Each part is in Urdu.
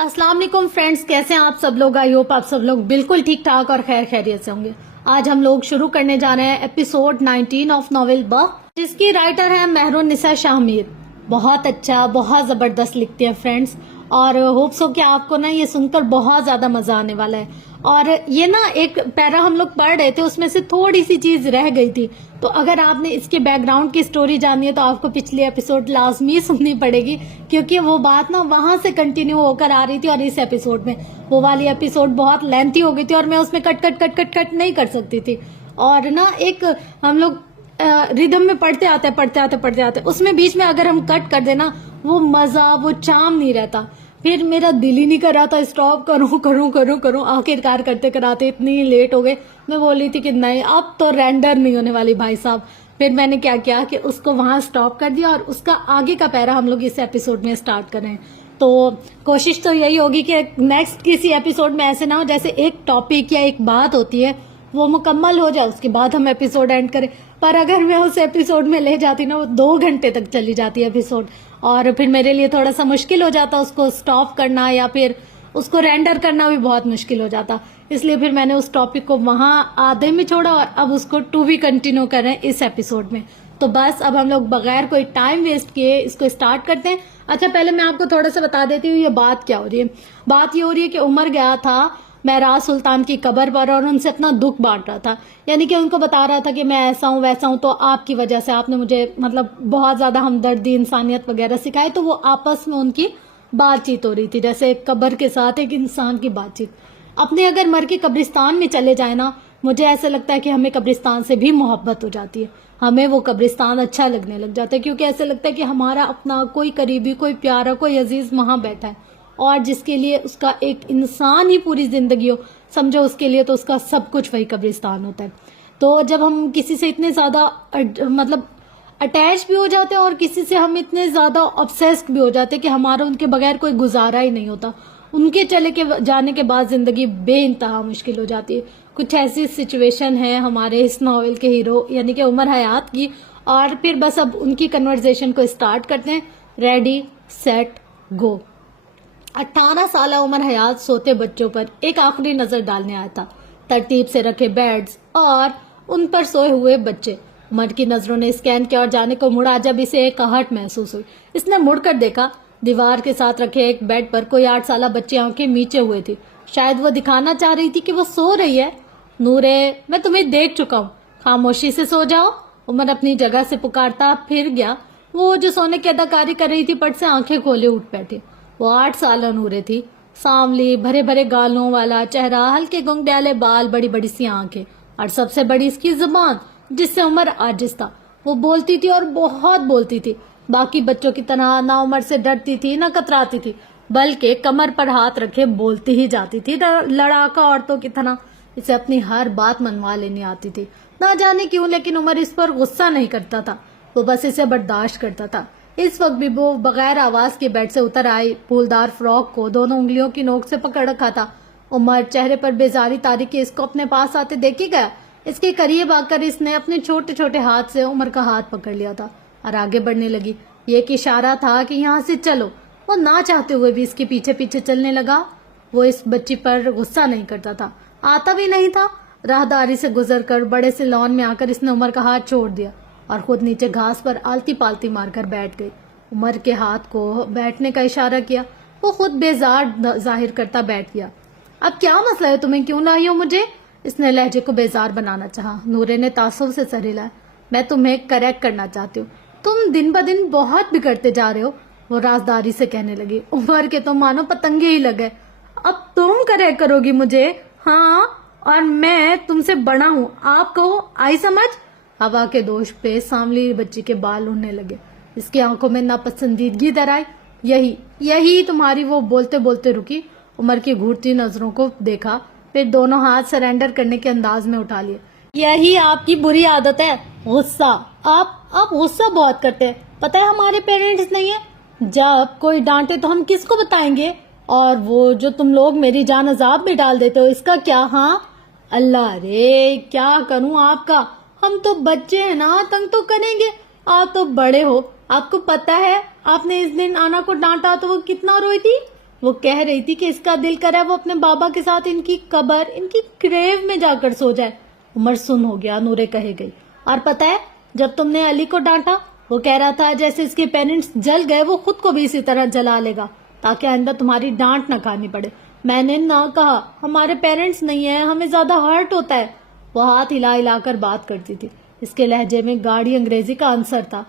السلام علیکم فرینڈز، کیسے ہیں آپ سب لوگ؟ آئی ہوپ آپ سب لوگ بالکل ٹھیک ٹھاک اور خیر خیریت سے ہوں گے۔ آج ہم لوگ شروع کرنے جا رہے ہیں ایپیسوڈ 19 آف ناول بخت، جس کی رائٹر ہے مہرالنساء شاہ میر۔ بہت اچھا، بہت زبردست لکھتی ہیں فرینڈز، اور ہوپ سو کہ آپ کو نا یہ سن کر بہت زیادہ مزہ آنے والا ہے۔ اور یہ نا ایک پیرا ہم لوگ پڑھ رہے تھے، اس میں سے تھوڑی سی چیز رہ گئی تھی، تو اگر آپ نے اس کے بیک گراؤنڈ کی سٹوری جاننی ہے تو آپ کو پچھلی ایپیسوڈ لازمی سننی پڑے گی، کیونکہ وہ بات نا وہاں سے کنٹینیو ہو کر آ رہی تھی، اور اس ایپیسوڈ میں وہ والی ایپیسوڈ بہت لینتھی ہو گئی تھی اور میں اس میں کٹ نہیں کر سکتی تھی، اور نا ایک ہم لوگ ریدم میں پڑھتے آتے اس میں بیچ میں اگر ہم کٹ کر دینا وہ مزہ، وہ چام نہیں رہتا۔ پھر میرا دل ہی نہیں کر رہا تھا اسٹاپ کروں، آخرکار کرتے کراتے اتنی لیٹ ہو گئے، میں بولی تھی کہ نہیں اب تو رینڈر نہیں ہونے والی بھائی صاحب۔ پھر میں نے کیا کیا کہ اس کو وہاں سٹاپ کر دیا، اور اس کا آگے کا پیرا ہم لوگ اس ایپیسوڈ میں سٹارٹ کر رہے ہیں۔ تو کوشش تو یہی ہوگی کہ نیکسٹ کسی ایپیسوڈ میں ایسے نہ ہو جیسے ایک ٹاپک یا ایک بات ہوتی ہے وہ مکمل ہو جائے، اس کے بعد ہم ایپیسوڈ اینڈ کریں، پر اگر میں اس ایپیسوڈ میں لے جاتی نا وہ 2 گھنٹے تک چلی جاتی ہے ایپیسوڈ، اور پھر میرے لیے تھوڑا سا مشکل ہو جاتا اس کو سٹاپ کرنا یا پھر اس کو رینڈر کرنا بھی بہت مشکل ہو جاتا، اس لیے پھر میں نے اس ٹاپک کو وہاں آدھے میں چھوڑا اور اب اس کو ٹو بھی کنٹینیو کر رہے ہیں اس ایپیسوڈ میں۔ تو بس اب ہم لوگ بغیر کوئی ٹائم ویسٹ کیے اس کو سٹارٹ کرتے ہیں۔ اچھا پہلے میں آپ کو تھوڑا سا بتا دیتی ہوں یہ بات کیا ہو رہی ہے۔ بات یہ ہو رہی ہے کہ عمر گیا تھا مہراج سلطان کی قبر پر اور ان سے اپنا دکھ بانٹ رہا تھا، یعنی کہ ان کو بتا رہا تھا کہ میں ایسا ہوں ویسا ہوں، تو آپ کی وجہ سے آپ نے مجھے مطلب بہت زیادہ ہمدردی، انسانیت وغیرہ سکھائی، تو وہ آپس میں ان کی بات چیت ہو رہی تھی جیسے ایک قبر کے ساتھ ایک انسان کی بات چیت۔ اپنے اگر مر کے قبرستان میں چلے جائیں نا، مجھے ایسا لگتا ہے کہ ہمیں قبرستان سے بھی محبت ہو جاتی ہے، ہمیں وہ قبرستان اچھا لگنے لگ جاتا ہے، کیونکہ ایسا لگتا ہے کہ ہمارا اپنا کوئی قریبی، کوئی پیارا، کوئی عزیز وہاں بیٹھا ہے، اور جس کے لیے اس کا ایک انسان ہی پوری زندگی ہو، سمجھو اس کے لیے تو اس کا سب کچھ وہی قبرستان ہوتا ہے۔ تو جب ہم کسی سے اتنے زیادہ مطلب اٹیچ بھی ہو جاتے ہیں اور کسی سے ہم اتنے زیادہ obsessed بھی ہو جاتے ہیں کہ ہمارا ان کے بغیر کوئی گزارا ہی نہیں ہوتا، ان کے چلے کے جانے کے بعد زندگی بے انتہا مشکل ہو جاتی ہے۔ کچھ ایسی سچویشن ہے ہمارے اس ناول کے ہیرو یعنی کہ عمر حیات کی، اور پھر بس اب ان کی کنورسیشن کو سٹارٹ کرتے ہیں۔ ریڈی سیٹ گو۔ 18 سالہ عمر حیات سوتے بچوں پر ایک آخری نظر ڈالنے آیا تھا، ترتیب سے رکھے بیڈز اور ان پر سوئے ہوئے بچے۔ عمر کی نظروں نے اسکین کیا اور جانے کو مڑا جب اسے ایک قہرٹ محسوس ہوئی۔ اس نے مڑ کر دیکھا، دیوار کے ساتھ رکھے ایک بیڈ پر کوئی 8 سالہ بچی آنکھیں میچے ہوئے تھی، شاید وہ دکھانا چاہ رہی تھی کہ وہ سو رہی ہے۔ نورے، میں تمہیں دیکھ چکا ہوں، خاموشی سے سو جاؤ۔ عمر اپنی جگہ سے پکارتا پھر گیا، وہ جو سونے کی اداکاری کر رہی تھی پٹ سے آنکھیں کھولے اٹھ بیٹھی۔ وہ 8 سالہ نورے تھی، سانولی، بھرے بھرے گالوں والا چہرہ، ہلکے گنگڈیلے بال، بڑی بڑی سی آنکھیں، اور سب سے بڑی اس کی زبان جس سے عمر عاجز تھا۔ وہ بولتی تھی اور بہت بولتی تھی، باقی بچوں کی طرح نہ عمر سے ڈرتی تھی نہ کتراتی تھی، بلکہ کمر پر ہاتھ رکھے بولتی ہی جاتی تھی، لڑاکا عورتوں کی طرح اسے اپنی ہر بات منوا لینی آتی تھی۔ نہ جانے کیوں لیکن عمر اس پر غصہ نہیں کرتا تھا، وہ بس اسے برداشت کرتا تھا۔ اس وقت بھی وہ بغیر آواز کے بیڈ سے اتر آئی، پھولدار فراک کو دونوں انگلیوں کی نوک سے پکڑ رکھا تھا۔ عمر چہرے پر بیزاری تاری کے اس کو اپنے پاس آتے دیکھ ہی گیا۔ اس کے قریب آ کر اس نے اپنے چھوٹے چھوٹے ہاتھ سے عمر کا ہاتھ پکڑ لیا تھا اور آگے بڑھنے لگی۔ یہ ایک اشارہ تھا کہ یہاں سے چلو۔ وہ نہ چاہتے ہوئے بھی اس کے پیچھے پیچھے چلنے لگا۔ وہ اس بچی پر غصہ نہیں کرتا تھا، آتا بھی نہیں تھا۔ راہداری سے گزر کر بڑے سے لان میں آ کر اس نے عمر کا ہاتھ چھوڑ دیا اور خود نیچے گھاس پر آلتی پالتی مار کر بیٹھ گئی۔ عمر کے ہاتھ کو بیٹھنے کا اشارہ کیا، وہ خود بیزار ظاہر کرتا بیٹھ گیا۔ اب کیا مسئلہ ہے تمہیں، کیوں لائی ہو مجھے؟ اس نے لہجے کو بیزار بنانا چاہا۔ نورے نے تعصب سے سر ہلایا۔ میں تمہیں کریکٹ کرنا چاہتی ہوں، تم دن بدن بہت بگڑتے جا رہے ہو، وہ رازداری سے کہنے لگی۔ عمر کے تو مانو پتنگے ہی لگے۔ اب تم کریکٹ کرو گی مجھے؟ ہاں، اور میں تم سے بڑا ہوں، آپ کہو، آئی سمجھ؟ ہوا کے دوش پہ سانولی بچی کے بال اڑنے لگے، اس کی آنکھوں میں ناپسندیدگی در آئی۔ یہی تمہاری، وہ بولتے بولتے رکی، عمر کی گھورتی نظروں کو دیکھا، پھر دونوں ہاتھ سرینڈر کرنے کے انداز میں اٹھا لیے۔ یہی آپ کی بری عادت ہے، غصہ۔ آپ غصہ بہت کرتے ہیں، پتہ ہے ہمارے پیرنٹس نہیں ہیں، جب کوئی ڈانٹے تو ہم کس کو بتائیں گے؟ اور وہ جو تم لوگ میری جان عذاب میں ڈال دیتے ہو، اس کا کیا؟ ہاں اللہ رے، کیا کروں آپ کا؟ ہم تو بچے ہیں نا، تنگ تو کریں گے، آپ تو بڑے ہو۔ آپ کو پتا ہے آپ نے اس دن آنا کو ڈانٹا تو وہ کتنا روئی تھی؟ وہ کہہ رہی تھی کہ اس کا دل کرا وہ اپنے بابا کے ساتھ ان کی قبر، ان کی گریو میں جا کر سو جائے۔ عمر سن ہو گیا، نورے کہے گئی، اور پتہ ہے جب تم نے علی کو ڈانٹا وہ کہہ رہا تھا جیسے اس کے پیرنٹس جل گئے وہ خود کو بھی اسی طرح جلا لے گا تاکہ آئندہ تمہاری ڈانٹ نہ کھانی پڑے۔ میں نے نہ کہا، ہمارے پیرنٹس نہیں ہیں، ہمیں زیادہ ہرٹ ہوتا ہے۔ وہ ہاتھ ہلا ہلا کر بات کرتی تھی، اس کے لہجے میں گاڑی انگریزی کا عنصر تھا۔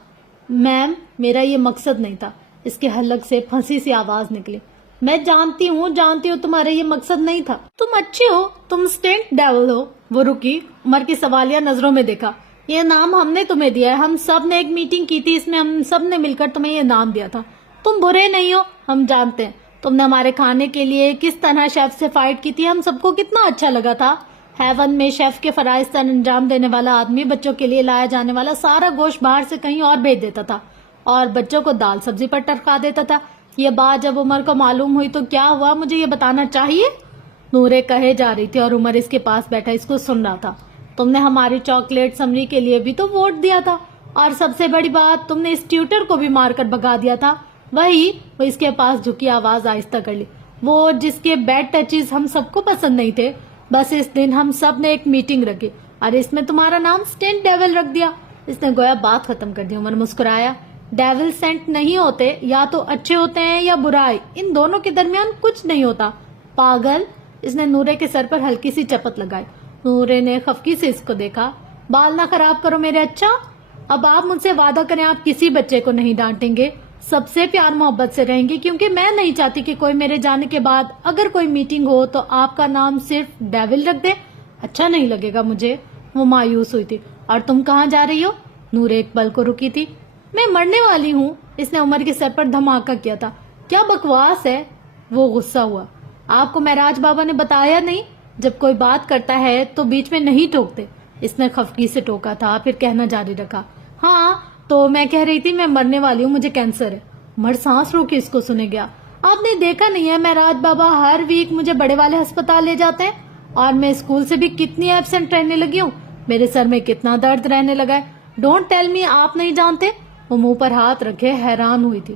میم، میرا یہ مقصد نہیں تھا۔ اس کے حلق سے پھنسی سی آواز نکلی۔ میں جانتی ہوں تمہارا یہ مقصد نہیں تھا، تم اچھے ہو، تم سٹینٹ ڈیول ہو۔ وہ رکی، عمر کی سوالیہ نظروں میں دیکھا۔ یہ نام ہم نے تمہیں دیا ہے، ہم سب نے ایک میٹنگ کی تھی، اس میں ہم سب نے مل کر تمہیں یہ نام دیا تھا۔ تم برے نہیں ہو، ہم جانتے ہیں تم نے ہمارے کھانے کے لیے کس طرح شیف سے فائٹ کی تھی، ہم سب کو کتنا اچھا لگا تھا۔ ہیون میں شیف کے فرائض سے انجام دینے والا آدمی بچوں کے لیے لایا جانے والا سارا گوشت باہر سے کہیں اور بھیج دیتا تھا اور بچوں کو دال سبزی پر ٹرکا دیتا تھا۔ یہ بات جب عمر کو معلوم ہوئی تو کیا ہوا، مجھے یہ بتانا چاہیے؟ نورے کہے جا رہی تھی اور عمر اس کے پاس بیٹھا اس کو سن رہا تھا۔ تم نے ہماری چاکلیٹ سمری کے لیے بھی تو ووٹ دیا تھا، اور سب سے بڑی بات تم نے اس ٹیوٹر کو بھی مار کر بھگا دیا تھا۔ وہی، وہ اس کے پاس جھکی آواز آہستہ کر لی، وہ جس کے بیڈ ٹچز ہم سب کو پسند نہیں تھے۔ بس اس دن ہم سب نے ایک میٹنگ رکھی اور اس میں تمہارا نام سٹینٹ ڈیول رکھ دیا۔ اس نے گویا بات ختم کر دی۔ عمر مسکرایا، ڈیول سینٹ نہیں ہوتے، یا تو اچھے ہوتے ہیں یا برائی، ان دونوں کے درمیان کچھ نہیں ہوتا۔ پاگل! اس نے نورے کے سر پر ہلکی سی چپت لگائی۔ نورے نے خفگی سے اس کو دیکھا۔ بال نہ خراب کرو میرے اچھا، اب آپ مجھ سے وعدہ کریں آپ کسی بچے کو نہیں ڈانٹیں گے، سب سے پیار محبت سے رہیں گے، کیونکہ میں نہیں چاہتی کہ کوئی میرے جانے کے بعد اگر کوئی میٹنگ ہو تو آپ کا نام صرف ڈیول رکھ دے، اچھا نہیں لگے گا مجھے۔ وہ مایوس ہوئی تھی۔ اور تم کہاں جا رہی ہو؟ نورے ایک پل کو رکی تھی۔ میں مرنے والی ہوں، اس نے عمر کے سر پر دھماکہ کیا تھا۔ کیا بکواس ہے؟ وہ غصہ ہوا۔ آپ کو معراج بابا نے بتایا نہیں جب کوئی بات کرتا ہے تو بیچ میں نہیں ٹوکتے؟ اس نے خفگی سے ٹوکا تھا، پھر کہنا جاری رکھا، ہاں تو میں کہہ رہی تھی میں مرنے والی ہوں، مجھے کینسر ہے۔ عمر سانس روک کے اس کو سنے گیا۔ آپ نے دیکھا نہیں ہے معراج بابا ہر ویک مجھے بڑے والے ہسپتال لے جاتے ہیں، اور میں اسکول سے بھی کتنی ایبسینٹ رہنے لگی ہوں، میرے سر میں کتنا درد رہنے لگا ہے۔ ڈونٹ ٹیل می آپ نہیں جانتے۔ وہ منہ پر ہاتھ رکھے حیران ہوئی تھی۔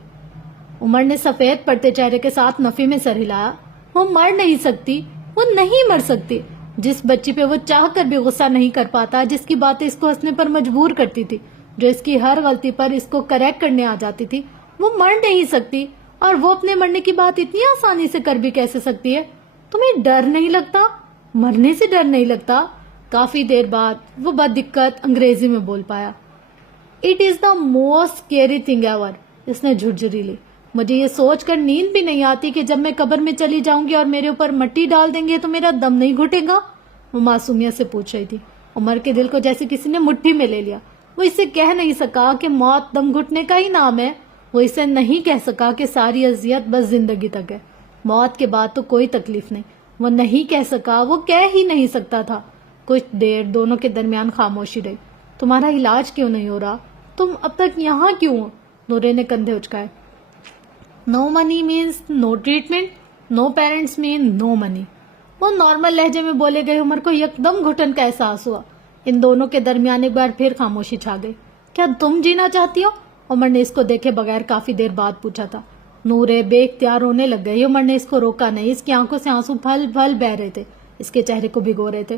عمر نے سفید پڑتے چہرے کے ساتھ نفی میں سر ہلایا۔ وہ مر نہیں سکتی، وہ نہیں مر سکتی۔ جس بچی پہ وہ چاہ کر بھی غصہ نہیں کر پاتا، جس کی باتیں اس کو ہنسنے پر مجبور کرتی تھی، جو اس کی ہر غلطی پر اس کو کریکٹ کرنے آ جاتی تھی، وہ مر نہیں سکتی۔ اور وہ اپنے مرنے کی بات اتنی آسانی سے کر بھی کیسے سکتی ہے؟ تمہیں ڈر نہیں لگتا؟ مرنے سے ڈر نہیں لگتا؟ کافی دیر بعد وہ بددقت انگریزی میں بول پایا، it is the most scary thing ever. اس نے جھرجھری لی۔ مجھے یہ سوچ کر نیند بھی نہیں آتی کہ جب میں قبر میں چلی جاؤں گی اور میرے اوپر مٹی ڈال دیں گے تو میرا دم نہیں گھٹے گا؟ وہ معصومیت سے پوچھ رہی تھی۔ عمر کے دل کو جیسے کسی نے مٹھی میں لے لیا۔ وہ اسے کہہ نہیں سکا کہ موت دم گھٹنے کا ہی نام ہے، وہ اسے نہیں کہہ سکا کہ ساری اذیت بس زندگی تک ہے، موت کے بعد تو کوئی تکلیف نہیں۔ وہ نہیں کہہ سکا، وہ کہہ ہی نہیں سکتا تھا۔ کچھ دیر دونوں کے درمیان خاموشی رہی۔ تمہارا علاج کیوں نہیں ہو رہا؟ تم اب تک یہاں کیوں ہو؟ نورے نے کندھے اچکائے۔ نو منی مینز نو ٹریٹمنٹ، نو پیرنٹس مین نو منی۔ وہ نارمل لہجے میں بولے گئے عمر کو یکدم گھٹن کا احساس ہوا۔ ان دونوں کے درمیان ایک بار پھر خاموشی چھا گئی۔ کیا تم جینا چاہتی ہو؟ عمر نے اس کو دیکھے بغیر کافی دیر بعد پوچھا تھا۔ نورے بے اختیار رونے لگ گئی۔ عمر نے اس کو روکا نہیں، اس کی آنکھوں سے آنسو پھل پھل بہ رہے تھے، اس کے چہرے کو بھگو رہے تھے۔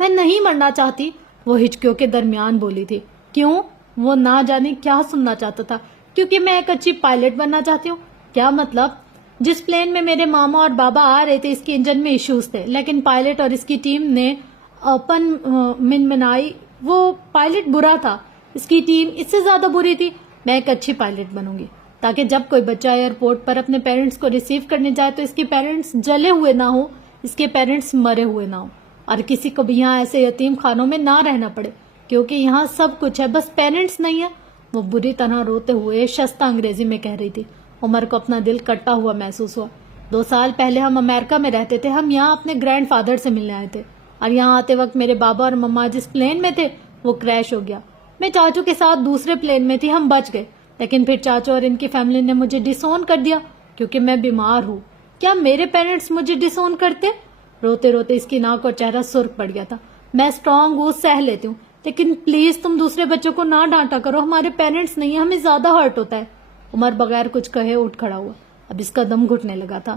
میں نہیں مرنا چاہتی، وہ ہچکیوں کے درمیان بولی تھی۔ کیوں؟ وہ نہ جانے کیا سننا چاہتا تھا۔ کیونکہ میں ایک اچھی پائلٹ بننا چاہتی ہوں۔ کیا مطلب؟ جس پلین میں میرے ماما اور بابا آ رہے تھے اس کے انجن میں ایشوز تھے، لیکن پائلٹ اور اس کی ٹیم نے اوپن منائی، وہ پائلٹ برا تھا، اس کی ٹیم اس سے زیادہ بری تھی۔ میں ایک اچھی پائلٹ بنوں گی تاکہ جب کوئی بچہ ایئرپورٹ پر اپنے پیرنٹس کو ریسیو کرنے جائے تو اس کے پیرنٹس جلے ہوئے نہ ہوں، اس کے پیرنٹس مرے ہوئے نہ ہوں، اور کسی کو بھی یہاں ایسے یتیم خانوں میں نہ رہنا پڑے، کیونکہ یہاں سب کچھ ہے بس پیرنٹس نہیں ہے۔ وہ بری طرح روتے ہوئے شستہ انگریزی میں کہہ رہی تھی۔ عمر کو اپنا دل کٹا ہوا محسوس ہوا۔ 2 سال پہلے ہم امریکہ میں رہتے تھے، ہم یہاں اپنے گرینڈ فادر سے ملنے آئے تھے، اور یہاں آتے وقت میرے بابا اور مما جس پلین میں تھے وہ کریش ہو گیا۔ میں چاچو کے ساتھ دوسرے پلین میں تھی، ہم بچ گئے، لیکن پھر چاچو اور ان کی فیملی نے مجھے ڈس اون کر دیا کیونکہ میں بیمار ہوں۔ کیا میرے پیرنٹس مجھے ڈس اون کرتے؟ روتے روتے اس کی ناک اور چہرہ سرخ پڑ گیا تھا۔ میں اسٹرانگ ہوں، سہ لیتی ہوں، لیکن پلیز تم دوسرے بچوں کو نہ ڈانٹا کرو، ہمارے پیرنٹس نہیں، ہمیں زیادہ ہرٹ ہوتا ہے۔ عمر بغیر کچھ کہے اٹھ کھڑا ہوا۔ اب اس کا دم گھٹنے لگا تھا۔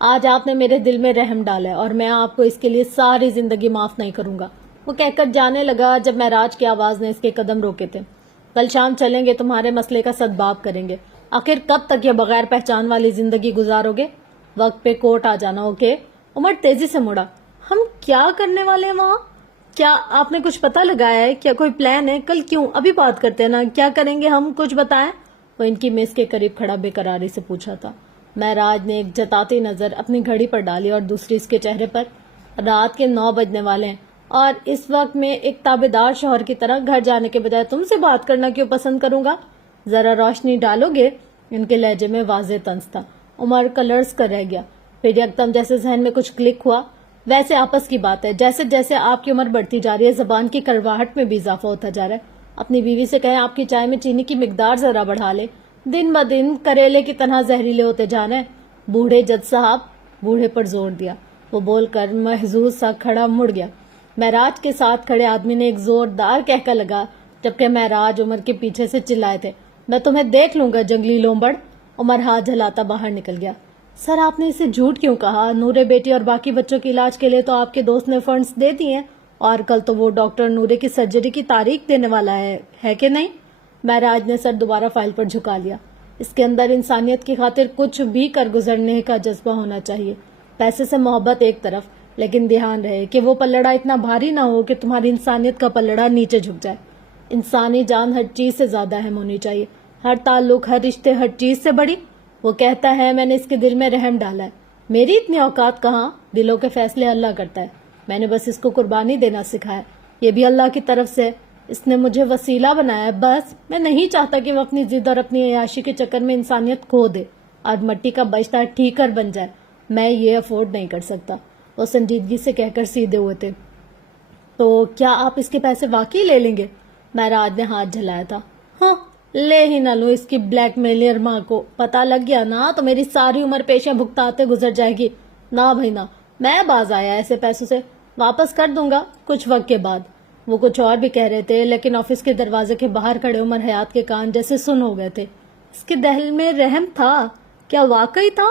آج آپ نے میرے دل میں رحم ڈالا ہے اور میں آپ کو اس کے لیے ساری زندگی معاف نہیں کروں گا۔ وہ کہہ کر جانے لگا جب معراج کی آواز نے اس کے قدم روکے تھے۔ کل شام چلیں گے، تمہارے مسئلے کا سدباب کریں گے۔ آخر کب تک یہ بغیر پہچان والی زندگی گزارو گے؟ وقت پہ کوٹ آ جانا، اوکے؟ عمر تیزی سے مڑا۔ ہم کیا کرنے والے ہیں وہاں؟ کیا آپ نے کچھ پتہ لگایا ہے؟ کیا کوئی پلان ہے؟ کل کیوں؟ ابھی بات کرتے ہیں نا، کیا کریں گے ہم، کچھ بتائیں۔ وہ ان کی میز کے قریب کھڑا بے قراری سے پوچھا تھا۔ معراج نے ایک جتاتی نظر اپنی گھڑی پر ڈالی اور دوسری اس کے چہرے پر۔ رات کے 9 بجنے والے ہیں اور اس وقت میں ایک تابعدار شوہر کی طرح گھر جانے کے بجائے تم سے بات کرنا کیوں پسند کروں گا؟ ذرا روشنی ڈالو گے؟ ان کے لہجے میں واضح طنز تھا۔ عمر کلرز کر رہ گیا، پھر یکدم جیسے ذہن میں کچھ کلک ہوا۔ ویسے آپس کی بات ہے، جیسے جیسے آپ کی عمر بڑھتی جا رہی ہے زبان کی کڑواہٹ میں بھی اضافہ ہوتا جا رہا ہے۔ اپنی بیوی سے کہیں آپ کی چائے میں چینی کی مقدار ذرا بڑھا لے، دن بدن کریلے کی طرح زہریلے ہوتے جا رہے ہیں۔ بوڑھے جج صاحب، بوڑھے پر زور دیا۔ وہ بول کر محظوظ سا کھڑا مڑ گیا۔ معراج کے ساتھ کھڑے آدمی نے ایک زوردار کہکا لگا، جبکہ معراج عمر کے پیچھے سے چلائے تھے، میں تمہیں دیکھ لوں گا جنگلی لومبڑ۔ عمر ہاتھ جھلاتا باہر نکل گیا۔ سر آپ نے اسے جھوٹ کیوں کہا؟ نورے بیٹی اور باقی بچوں کے علاج کے لیے تو آپ کے دوست نے فنڈز دے دیے ہیں، اور کل تو وہ ڈاکٹر نورے کی سرجری کی تاریخ دینے والا ہے کہ نہیں؟ معراج نے سر دوبارہ فائل پر جھکا لیا۔ اس کے اندر انسانیت کی خاطر کچھ بھی کر گزرنے کا جذبہ ہونا چاہیے۔ پیسے سے محبت ایک طرف، لیکن دھیان رہے کہ وہ پلڑا اتنا بھاری نہ ہو کہ تمہاری انسانیت کا پلڑا نیچے جھک جائے۔ انسانی جان ہر چیز سے زیادہ اہم ہونی چاہیے، ہر تعلق، ہر رشتے، ہر چیز سے بڑی۔ وہ کہتا ہے میں نے اس کے دل میں رحم ڈالا ہے، میری اتنی اوقات کہاں؟ دلوں کے فیصلے اللہ کرتا ہے، میں نے بس اس کو قربانی دینا سکھایا، یہ بھی اللہ کی طرف سے، اس نے مجھے وسیلہ بنایا ہے۔ بس میں نہیں چاہتا کہ وہ اپنی ضد اور اپنی عیاشی کے چکر میں انسانیت کھو دے اور مٹی کا بچتا ٹھیکر بن جائے، میں یہ افورڈ نہیں کر سکتا۔ وہ سنجیدگی سے کہہ کر سیدھے ہوئے تھے۔ تو کیا آپ اس کے پیسے واقعی لے لیں گے؟ معراج نے ہاتھ جھلایا تھا۔ ہاں، لے ہی نہ لوں، اس کی بلیک میلر ماں کو پتہ لگ گیا نا تو میری ساری عمر پیشہ بھگتاتے گزر جائے گی۔ نہ بھائی نہ، میں باز آیا ایسے پیسوں سے، واپس کر دوں گا کچھ وقت کے بعد۔ وہ کچھ اور بھی کہہ رہے تھے، لیکن آفس کے دروازے کے باہر کھڑے عمر حیات کے کان جیسے سن ہو گئے تھے۔ اس کے دل میں رحم تھا، کیا واقعی تھا؟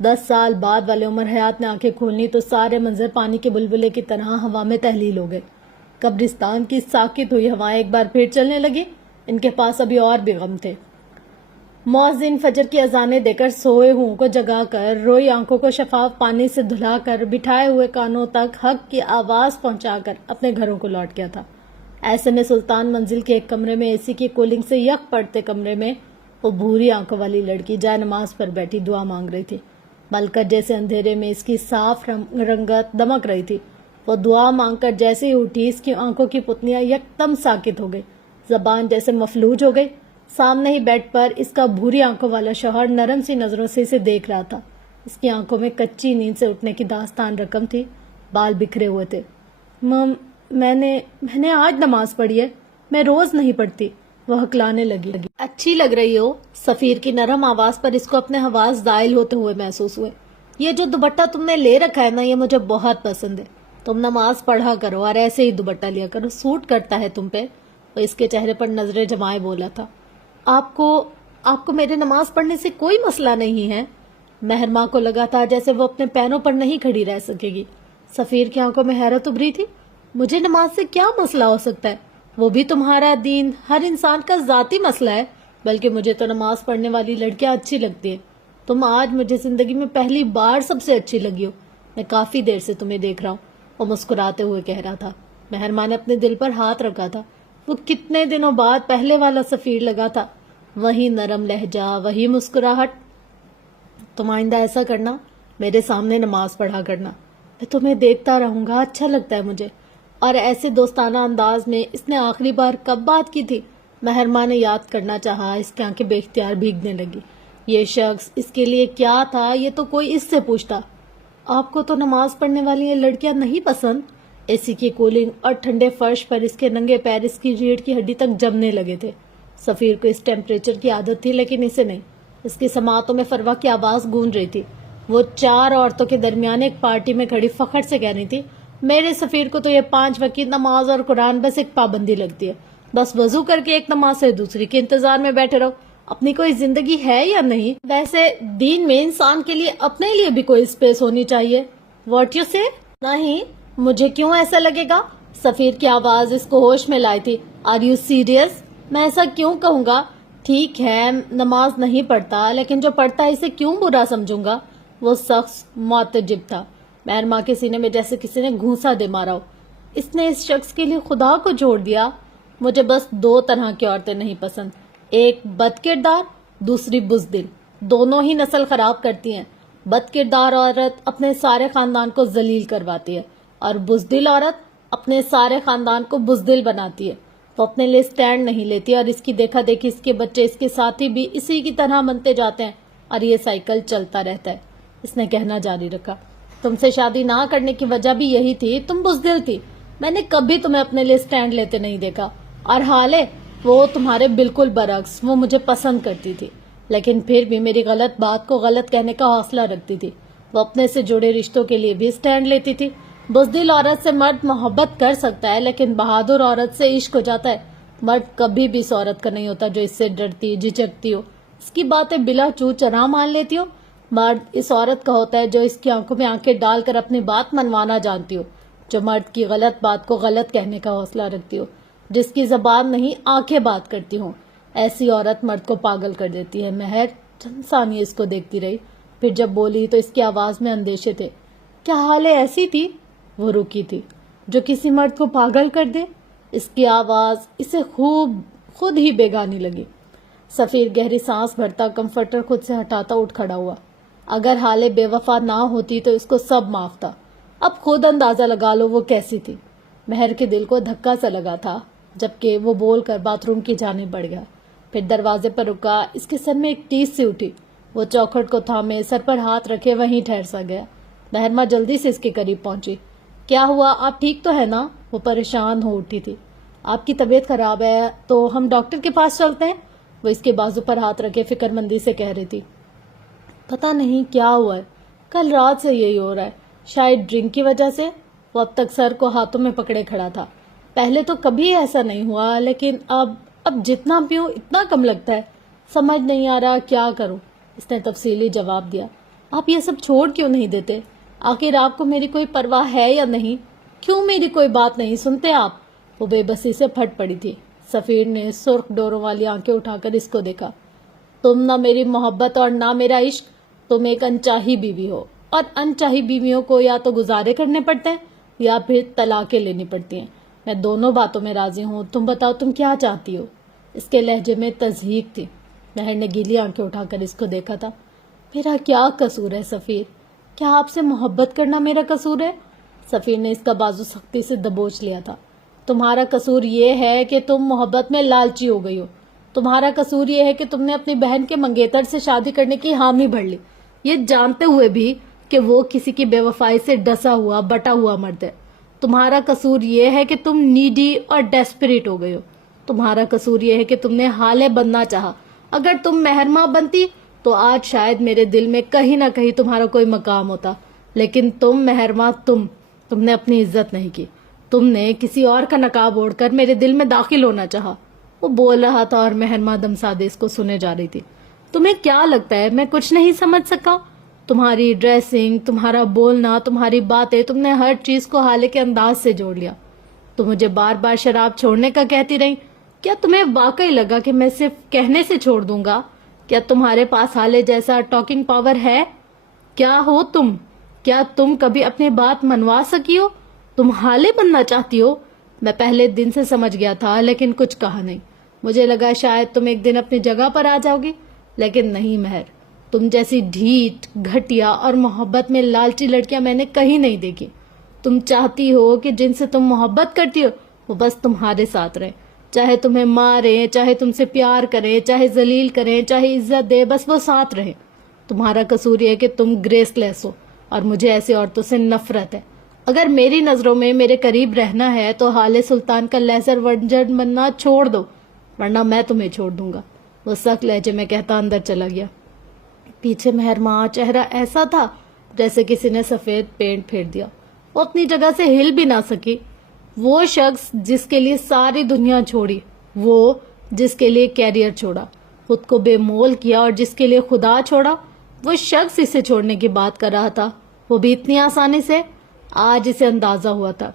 10 سال بعد والے عمر حیات نے آنکھیں کھولنی تو سارے منظر پانی کے بلبلے کی طرح ہوا میں تحلیل ہو گئے۔ قبرستان کی ساکت ہوئی ہوائیں ایک بار پھر چلنے لگی۔ ان کے پاس ابھی اور بھی غم تھے۔ مؤذن فجر کی اذانیں دے کر سوئے ہوں کو جگا کر، روئی آنکھوں کو شفاف پانی سے دھلا کر، بٹھائے ہوئے کانوں تک حق کی آواز پہنچا کر اپنے گھروں کو لوٹ گیا تھا۔ ایسے میں سلطان منزل کے ایک کمرے میں اے سی کی کولنگ سے یک پڑتے کمرے میں وہ بھوری آنکھوں والی لڑکی جائے نماز پر بیٹھی دعا مانگ رہی تھی۔ ملکت جیسے اندھیرے میں اس کی صاف رنگت دمک رہی تھی۔ وہ دعا مانگ کر جیسے ہی اٹھی، اس کی آنکھوں کی پتلیاں یکدم ساکت ہو گئی، زبان جیسے مفلوج ہو گئی۔ سامنے ہی بیڈ پر اس کا بھوری آنکھوں والا شوہر نرم سی نظروں سے اسے دیکھ رہا تھا۔ اس کی آنکھوں میں کچی نیند سے اٹھنے کی داستان رقم تھی، بال بکھرے ہوئے تھے۔ میں نے آج نماز پڑھی ہے، میں روز نہیں پڑھتی، وہ ہکلانے لگی۔ اچھی لگ رہی ہو، سفیر کی نرم آواز پر اس کو اپنے حواس زائل ہوتے ہوئے محسوس ہوئے۔ یہ جو دوپٹہ تم نے لے رکھا ہے نا، یہ مجھے بہت پسند ہے، تم نماز پڑھا کرو اور ایسے ہی دوپٹہ لیا کرو، سوٹ کرتا ہے تم پہ۔ وہ اس کے چہرے پر نظریں جمائے بولا تھا۔ آپ کو میرے نماز پڑھنے سے کوئی مسئلہ نہیں ہے؟ مہرماں کو لگا تھا جیسے وہ اپنے پیروں پر نہیں کھڑی رہ سکے گی۔ سفیر کی آنکھوں میں حیرت ابھری تھی۔ مجھے نماز سے کیا مسئلہ ہو سکتا ہے؟ وہ بھی تمہارا دین، ہر انسان کا ذاتی مسئلہ ہے، بلکہ مجھے تو نماز پڑھنے والی لڑکیاں اچھی لگتی ہیں۔ تم آج مجھے زندگی میں پہلی بار سب سے اچھی لگی ہو، میں کافی دیر سے تمہیں دیکھ رہا ہوں، وہ مسکراتے ہوئے کہہ رہا تھا۔ مہرماں نے اپنے دل پر ہاتھ رکھا تھا۔ وہ کتنے دنوں بعد پہلے والا سفیر لگا تھا، وہی نرم لہجہ، وہی مسکراہٹ۔ تم آئندہ ایسا کرنا، میرے سامنے نماز پڑھا کرنا، میں تمہیں دیکھتا رہوں گا، اچھا لگتا ہے مجھے۔ اور ایسے دوستانہ انداز میں اس نے آخری بار کب بات کی تھی؟ مہرماں نے یاد کرنا چاہا، اس کی آنکھیں بے اختیار بھیگنے لگی۔ یہ شخص اس کے لیے کیا تھا، یہ تو کوئی اس سے پوچھتا۔ آپ کو تو نماز پڑھنے والی یہ لڑکیاں نہیں پسند؟ اے سی کی کولنگ اور ٹھنڈے فرش پر اس کے ننگے پیر اس کی ریڑھ کی ہڈی تک جمنے لگے تھے۔ سفیر کو اس ٹیمپریچر کی عادت تھی، لیکن اسے نہیں۔ اس کی سماعتوں میں فروا کی آواز گونج رہی تھی۔ وہ 4 عورتوں کے درمیان ایک پارٹی میں کھڑی فخر سے کہہ رہی تھی، میرے سفیر کو تو یہ 5 وقت کی نماز اور قرآن بس ایک پابندی لگتی ہے، بس وضو کر کے ایک نماز سے دوسری کے انتظار میں بیٹھے رہو، اپنی کوئی زندگی ہے یا نہیں؟ ویسے دین میں انسان کے لیے اپنے لیے بھی کوئی اسپیس ہونی چاہیے. واٹ یو سے؟ نہیں، مجھے کیوں ایسا لگے گا؟ سفیر کی آواز اس کو ہوش میں لائی تھی. Are you serious? میں ایسا کیوں کہوں گا؟ ٹھیک ہے، نماز نہیں پڑھتا، لیکن جو پڑھتا ہے اسے کیوں برا سمجھوں گا؟ وہ شخص معتجب تھا. مہرما کے سینے میں جیسے کسی نے گھونسا دے مارا ہو. اس نے اس شخص کے لیے خدا کو چھوڑ دیا. مجھے بس 2 طرح کی عورتیں نہیں پسند، ایک بد کردار، دوسری بزدل. دونوں ہی نسل خراب کرتی ہیں. بد کردار عورت اپنے سارے خاندان کو ذلیل کرواتی ہے اور بزدل عورت اپنے سارے خاندان کو بزدل بناتی ہے. وہ اپنے لیے سٹینڈ نہیں لیتی اور اس کی دیکھا دیکھی اس کے بچے، اس کے ساتھی بھی اسی کی طرح بنتے جاتے ہیں اور یہ سائیکل چلتا رہتا ہے. اس نے کہنا جاری رکھا. تم سے شادی نہ کرنے کی وجہ بھی یہی تھی، تم بزدل تھی. میں نے کبھی تمہیں اپنے لیے سٹینڈ لیتے نہیں دیکھا. اور حال ہے وہ تمہارے بالکل برعکس. وہ مجھے پسند کرتی تھی لیکن پھر بھی میری غلط بات کو غلط کہنے کا حوصلہ رکھتی تھی. وہ اپنے سے جڑے رشتوں کے لیے بھی سٹینڈ لیتی تھی. بزدل عورت سے مرد محبت کر سکتا ہے لیکن بہادر عورت سے عشق ہو جاتا ہے. مرد کبھی بھی اس عورت کا نہیں ہوتا جو اس سے ڈرتی جھجکتی ہو، اس کی باتیں بلا چو چرا مان لیتی ہو. مرد اس عورت کا ہوتا ہے جو اس کی آنکھوں میں آنکھیں ڈال کر اپنی بات منوانا جانتی ہو، جو مرد کی غلط بات کو غلط کہنے کا حوصلہ رکھتی ہو، جس کی زبان نہیں آنکھیں بات کرتی ہوں. ایسی عورت مرد کو پاگل کر دیتی ہے. مہر چند ثانیے اس کو دیکھتی رہی، پھر جب بولی تو اس کی آواز میں اندیشے تھے. کیا حالیں ایسی تھی؟ وہ رکی تھی. جو کسی مرد کو پاگل کر دے؟ اس کی آواز اسے خود ہی بیگانی لگی. سفیر گہری سانس بھرتا کمفرٹر خود سے ہٹاتا اٹھ کھڑا ہوا. اگر حالے بے وفا نہ ہوتی تو اس کو سب معاف تھا. اب خود اندازہ لگا لو وہ کیسی تھی. مہر کے دل کو دھکا سا لگا تھا جبکہ وہ بول کر باتھ روم کی جانب بڑھ گیا. پھر دروازے پر رکا. اس کے سر میں ایک ٹیس سی اٹھی. وہ چوکھٹ کو تھامے سر پر ہاتھ رکھے وہیں ٹھہر سا گیا. مہرما جلدی سے اس کے قریب پہنچی. کیا ہوا؟ آپ ٹھیک تو ہے نا؟ وہ پریشان ہو اٹھی تھی. آپ کی طبیعت خراب ہے تو ہم ڈاکٹر کے پاس چلتے ہیں؟ وہ اس کے بازو پر ہاتھ رکھے فکر مندی سے کہہ رہی تھی. پتہ نہیں کیا ہوا ہے، کل رات سے یہی ہو رہا ہے. شاید ڈرنک کی وجہ سے. وہ اب تک سر کو ہاتھوں میں پکڑے کھڑا تھا. پہلے تو کبھی ایسا نہیں ہوا لیکن اب جتنا پیوں اتنا کم لگتا ہے. سمجھ نہیں آ رہا کیا کروں. اس نے تفصیلی جواب دیا. آپ یہ سب چھوڑ کیوں نہیں دیتے؟ آخر آپ کو میری کوئی پرواہ ہے یا نہیں؟ کیوں میری کوئی بات نہیں سنتے آپ؟ وہ بے بسی سے پھٹ پڑی تھی. سفیر نے سرخ ڈوروں والی آنکھیں اٹھا کر اس کو دیکھا. تم نہ میری محبت اور نہ میرا عشق. تم ایک انچاہی بیوی ہو اور انچاہی بیویوں کو یا تو گزارے کرنے پڑتے ہیں یا پھر طلاقیں لینی پڑتی ہیں. میں دونوں باتوں میں راضی ہوں. تم بتاؤ تم کیا چاہتی ہو؟ اس کے لہجے میں تضحیق تھی. مہر نے گیلی آنکھیں اٹھا کر اس کو دیکھا تھا. میرا کیا قصور ہے سفیر؟ کیا آپ سے محبت کرنا میرا قصور ہے؟ سفیر نے اس کا بازو سختی سے دبوچ لیا تھا. تمہارا قصور یہ ہے کہ تم محبت میں لالچی ہو گئی ہو. تمہارا قصور یہ ہے کہ تم نے اپنی بہن کے منگیتر سے شادی کرنے کی حامی بھر لی، یہ جانتے ہوئے بھی کہ وہ کسی کی بے وفائی سے ڈسا ہوا بٹا ہوا مرد ہے. تمہارا قصور یہ ہے کہ تم نیڈی اور ڈیسپریٹ ہو گئے ہو. تمہارا قصور یہ ہے کہ تم نے حالے بننا چاہا. اگر تم مہرما بنتی تو آج شاید میرے دل میں کہیں نہ کہیں تمہارا کوئی مقام ہوتا. لیکن تم مہرما، تم نے اپنی عزت نہیں کی. تم نے کسی اور کا نقاب اوڑھ کر میرے دل میں داخل ہونا چاہا. وہ بول رہا تھا اور مہرما دم سادے اس کو سنے جا رہی تھی. تمہیں کیا لگتا ہے میں کچھ نہیں سمجھ سکا؟ تمہاری ڈریسنگ، تمہارا بولنا، تمہاری باتیں، تم نے ہر چیز کو حالے کے انداز سے جوڑ لیا. تم مجھے بار بار شراب چھوڑنے کا کہتی رہی. کیا تمہیں واقعی لگا کہ میں صرف کہنے سے چھوڑ دوں گا؟ کیا تمہارے پاس حالے جیسا ٹاکنگ پاور ہے؟ کیا ہو تم؟ کیا تم کبھی اپنی بات منوا سکی ہو؟ تم حالے بننا چاہتی ہو؟ میں پہلے دن سے سمجھ گیا تھا لیکن کچھ کہا نہیں. مجھے لگا شاید تم ایک دن اپنی جگہ پر آ جاؤ گی، لیکن نہیں مہر. تم جیسی ڈھیٹ، گھٹیا اور محبت میں لالچی لڑکیاں میں نے کہیں نہیں دیکھی. تم چاہتی ہو کہ جن سے تم محبت کرتی ہو وہ بس تمہارے ساتھ رہے، چاہے تمہیں مارے، چاہے تم سے پیار کریں، چاہے ذلیل کریں، چاہے عزت دے، بس وہ ساتھ رہے. تمہارا قصور یہ ہے کہ تم گریس لیس ہو اور مجھے ایسی عورتوں سے نفرت ہے. اگر میری نظروں میں میرے قریب رہنا ہے تو حال سلطان کا لیزر ورجن بننا چھوڑ دو ورنہ میں تمہیں چھوڑ دوں گا. وہ سخت لہجے میں کہتا اندر چلا گیا. پیچھے مہرما چہرہ ایسا تھا جیسے کسی نے سفید پینٹ پھیر دیا. وہ اپنی جگہ سے ہل بھی نہ سکی. وہ شخص جس کے لیے ساری دنیا چھوڑی، وہ جس کے لیے کیریئر چھوڑا، خود کو بے مول کیا اور جس کے لیے خدا چھوڑا وہ شخص اسے چھوڑنے کی بات کر رہا تھا، وہ بھی اتنی آسانی سے۔ آج اسے اندازہ ہوا تھا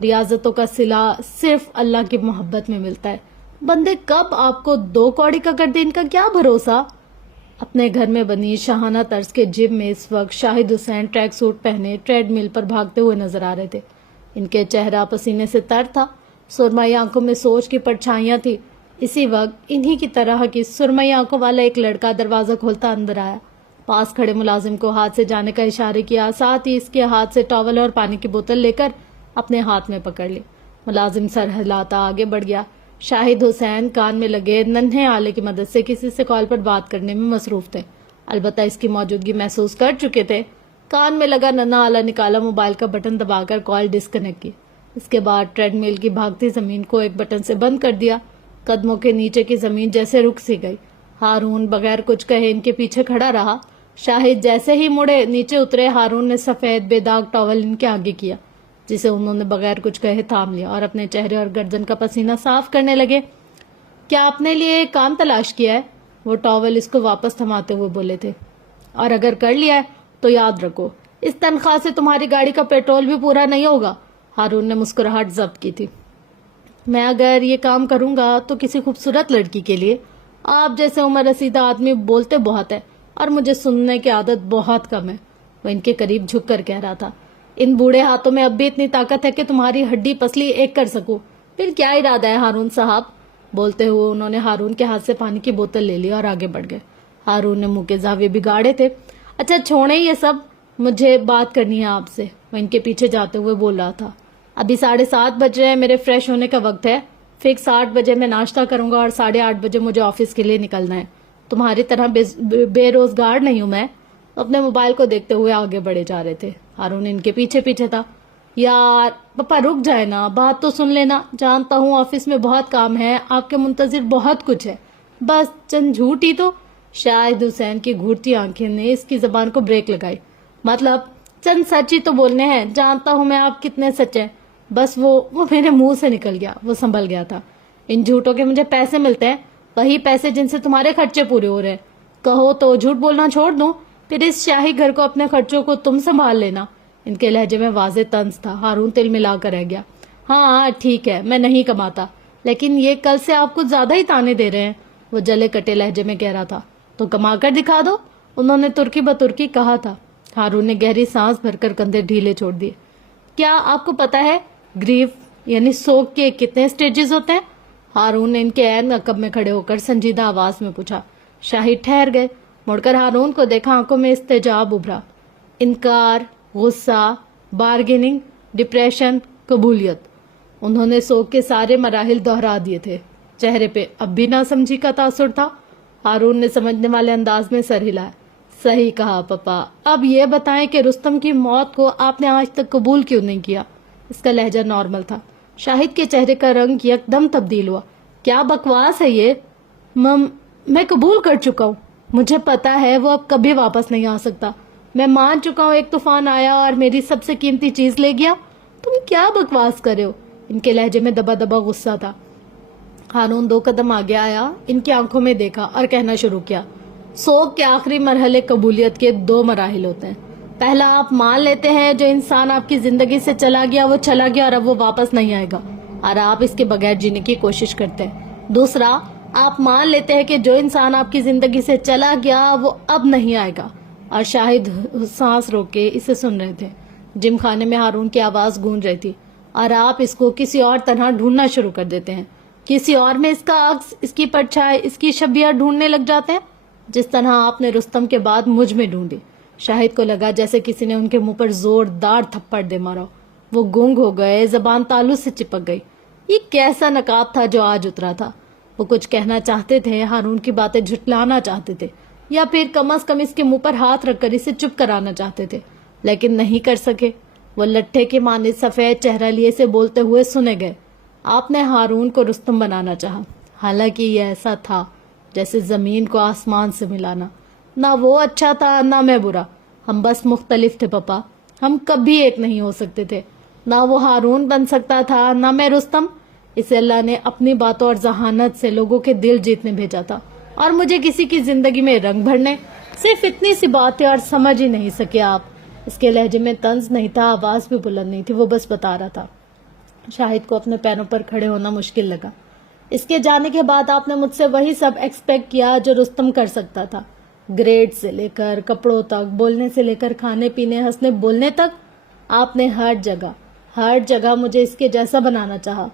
ریاضتوں کا صلہ صرف اللہ کی محبت میں ملتا ہے۔ بندے کب آپ کو 2 کوڑی کا کر دے، ان کا کیا بھروسہ۔ اپنے گھر میں بنی شاہانہ طرز کے جم میں اس وقت شاہد حسین ٹریک سوٹ پہنے ٹریڈ مل پر بھاگتے ہوئے نظر آ رہے تھے۔ ان کے چہرہ پسینے سے تر تھا، سرمئی آنکھوں میں سوچ کی پرچھائیاں تھی۔ اسی وقت انہی کی طرح کی سرمئی آنکھوں والا ایک لڑکا دروازہ کھولتا اندر آیا، پاس کھڑے ملازم کو ہاتھ سے جانے کا اشارے کیا، ساتھ ہی اس کے ہاتھ سے ٹاول اور پانی کی بوتل لے کر اپنے ہاتھ میں پکڑ لی۔ ملازم سر ہلاتا آگے بڑھ گیا۔ شاہد حسین کان میں لگے ننھے آلے کی مدد سے کسی سے کال پر بات کرنے میں مصروف تھے، البتہ اس کی موجودگی محسوس کر چکے تھے۔ کان میں لگا ننھا آلہ نکالا، موبائل کا بٹن دبا کر کال ڈسکنیکٹ کی۔ اس کے بعد ٹریڈ مل کی بھاگتی زمین کو ایک بٹن سے بند کر دیا۔ قدموں کے نیچے کی زمین جیسے رک سی گئی۔ ہارون بغیر کچھ کہے ان کے پیچھے کھڑا رہا۔ شاہد جیسے ہی مڑے نیچے اترے، ہارون نے سفید بے داغ ٹاول ان کے آگے کیا، جسے انہوں نے بغیر کچھ کہے تھام لیا اور اپنے چہرے اور گردن کا پسینہ صاف کرنے لگے۔ کیا اپنے لیے کام تلاش کیا ہے؟ وہ ٹاول اس کو واپس تھماتے ہوئے بولے تھے۔ اور اگر کر لیا ہے تو یاد رکھو، اس تنخواہ سے تمہاری گاڑی کا پیٹرول بھی پورا نہیں ہوگا۔ ہارون نے مسکراہٹ ضبط کی تھی۔ میں اگر یہ کام کروں گا تو کسی خوبصورت لڑکی کے لیے۔ آپ جیسے عمر رسیدہ آدمی بولتے بہت ہے اور مجھے سننے کی عادت بہت کم ہے، وہ ان کے قریب جھک کر کہہ رہا تھا۔ ان بوڑھے ہاتھوں میں اب بھی اتنی طاقت ہے کہ تمہاری ہڈی پسلی ایک کر سکوں۔ پھر کیا ارادہ ہے ہارون صاحب؟ بولتے ہوئے انہوں نے ہارون کے ہاتھ سے پانی کی بوتل لے لی اور آگے بڑھ گئے۔ ہارون نے منہ کے زاویے بگاڑے تھے۔ اچھا چھوڑیں یہ سب، مجھے بات کرنی ہے آپ سے، وہ ان کے پیچھے جاتے ہوئے بول رہا تھا۔ ابھی 7:30 بج رہے ہیں، میرے فریش ہونے کا وقت ہے۔ فکس 8 بجے میں ناشتہ کروں گا اور 8:30 بجے مجھے آفس کے لیے نکلنا ہے۔ تمہاری طرح بے روزگار نہیں ہوں میں۔ اپنے موبائل کو دیکھتے ہوئے آگے بڑھے جا رہے تھے۔ ہارون ان کے پیچھے پیچھے تھا۔ یار پپا رک جائے نا، بات تو سن لینا۔ جانتا ہوں آفس میں بہت کام ہے، آپ کے منتظر بہت کچھ ہے، بس چند جھوٹ ہی تو۔ شاہد حسین کی گھورتی آنکھیں نے اس کی زبان کو بریک لگائی۔ مطلب چند سچ ہی تو بولنے ہیں، جانتا ہوں میں آپ کتنے سچ ہیں، بس وہ میرے منہ سے نکل گیا، وہ سنبھل گیا تھا۔ ان جھوٹوں کے مجھے پیسے ملتے ہیں، وہی پیسے جن سے تمہارے خرچے پورے ہو رہے ہیں۔ کہو تو جھوٹ بولنا چھوڑ دوں، پھر اس شاہی گھر کو اپنے خرچوں کو تم سنبھال لینا۔ ان کے لہجے میں واضح طنز تھا۔ ہارون تل ملا کر رہ گیا۔ ہاں ٹھیک ہے، میں نہیں کماتا، لیکن یہ کل سے آپ کچھ زیادہ ہی تانے دے رہے ہیں، وہ جلے کٹے لہجے میں کہہ رہا تھا۔ تو کما کر دکھا دو، انہوں نے ترکی بترکی کہا تھا۔ ہارون نے گہری سانس بھر کر کندھے ڈھیلے چھوڑ دیے۔ کیا آپ کو پتا ہے گریف یعنی سوگ کے کتنے سٹیجز ہوتے ہیں؟ ہارون نے ان کے عین عقب میں کھڑے ہو کر سنجیدہ آواز میں پوچھا۔ شاہد ٹھہر گئے، مڑ کر ہارون کو دیکھا، آنکھوں میں استجاب ابھرا۔ انکار، غصہ، بارگیننگ، ڈپریشن، قبولیت۔ انہوں نے سوگ کے سارے مراحل دہرا دیے تھے۔ چہرے پہ اب بھی ناسمجھی کا تاثر تھا۔ ہارون نے سمجھنے والے انداز میں سر ہلایا۔ صحیح کہا پپا، اب یہ بتائیں کہ رستم کی موت کو آپ نے آج تک قبول کیوں نہیں کیا؟ اس کا لہجہ نارمل تھا۔ شاہد کے چہرے کا رنگ یکدم تبدیل ہوا۔ کیا بکواس ہے یہ؟ میں قبول کر چکا ہوں، مجھے پتا ہے وہ اب کبھی واپس نہیں آ سکتا۔ میں مان چکا ہوں ایک طوفان آیا اور میری سب سے قیمتی چیز لے گیا۔ تم کیا بکواس کر رہے ہو؟ ان کے لہجے میں دبا دبا غصہ تھا۔ ہارون 2 قدم آگے آیا، ان کی آنکھوں میں دیکھا اور کہنا شروع کیا۔ سوگ کے آخری مرحلے قبولیت کے 2 مراحل ہوتے ہیں۔ پہلا، آپ مان لیتے ہیں جو انسان آپ کی زندگی سے چلا گیا وہ چلا گیا اور اب وہ واپس نہیں آئے گا، اور آپ اس کے بغیر جینے کی کوشش کرتے ہیں۔ دوسرا، آپ مان لیتے ہیں کہ جو انسان آپ کی زندگی سے چلا گیا وہ اب نہیں آئے گا، اور شاہد سانس روک کے اسے سن رہے تھے۔ جم خانے میں ہارون کی آواز گونج رہی تھی۔ اور آپ اس کو کسی اور طرح ڈھونڈنا شروع کر دیتے ہیں، کسی اور میں اس کا عکس، اس کی پرچھائی، اس کی شبیہ ڈھونڈنے لگ جاتے ہیں، جس طرح آپ نے رستم کے بعد مجھ میں ڈھونڈی۔ شاہد کو لگا جیسے کسی نے ان کے منہ پر زوردار تھپڑ دے مارا۔ وہ گنگ ہو گئے، زبان تالو سے چپک گئی۔ یہ کیسا نقاب تھا جو آج اترا تھا؟ وہ کچھ کہنا چاہتے تھے، ہارون کی باتیں جھٹلانا چاہتے تھے، یا پھر کم از کم اس کے منہ پر ہاتھ رکھ کر اسے چپ کرانا چاہتے تھے، لیکن نہیں کر سکے۔ وہ لٹھے کے مانند سفید چہرہ لیے سے بولتے ہوئے سنے گئے۔ آپ نے ہارون کو رستم بنانا چاہا، حالانکہ یہ ایسا تھا جیسے زمین کو آسمان سے ملانا۔ نہ وہ اچھا تھا نہ میں برا، ہم بس مختلف تھے پپا، ہم کبھی ایک نہیں ہو سکتے تھے۔ نہ وہ ہارون بن سکتا تھا نہ میں رستم۔ اسے اللہ نے اپنی باتوں اور ذہانت سے لوگوں کے دل جیتنے بھیجا تھا۔ اور مجھے کسی کی زندگی میں رنگ بھرنے. صرف اتنی سی بات ہے اور سمجھ ہی نہیں سکے آپ. اس کے لہجے میں طنز نہیں تھا, آواز بھی بلند نہیں تھی, وہ بس بتا رہا تھا. شاہد کو اپنے پیروں پر کھڑے ہونا مشکل لگا. اس کے جانے کے بعد آپ نے مجھ سے وہی سب ایکسپیکٹ کیا جو رستم کر سکتا تھا. گریڈ سے لے کر کپڑوں تک, بولنے سے لے کر کھانے پینے, ہنسنے بولنے تک. آپ نے ہر جگہ مجھے اس کے جیسا بنانا چاہا.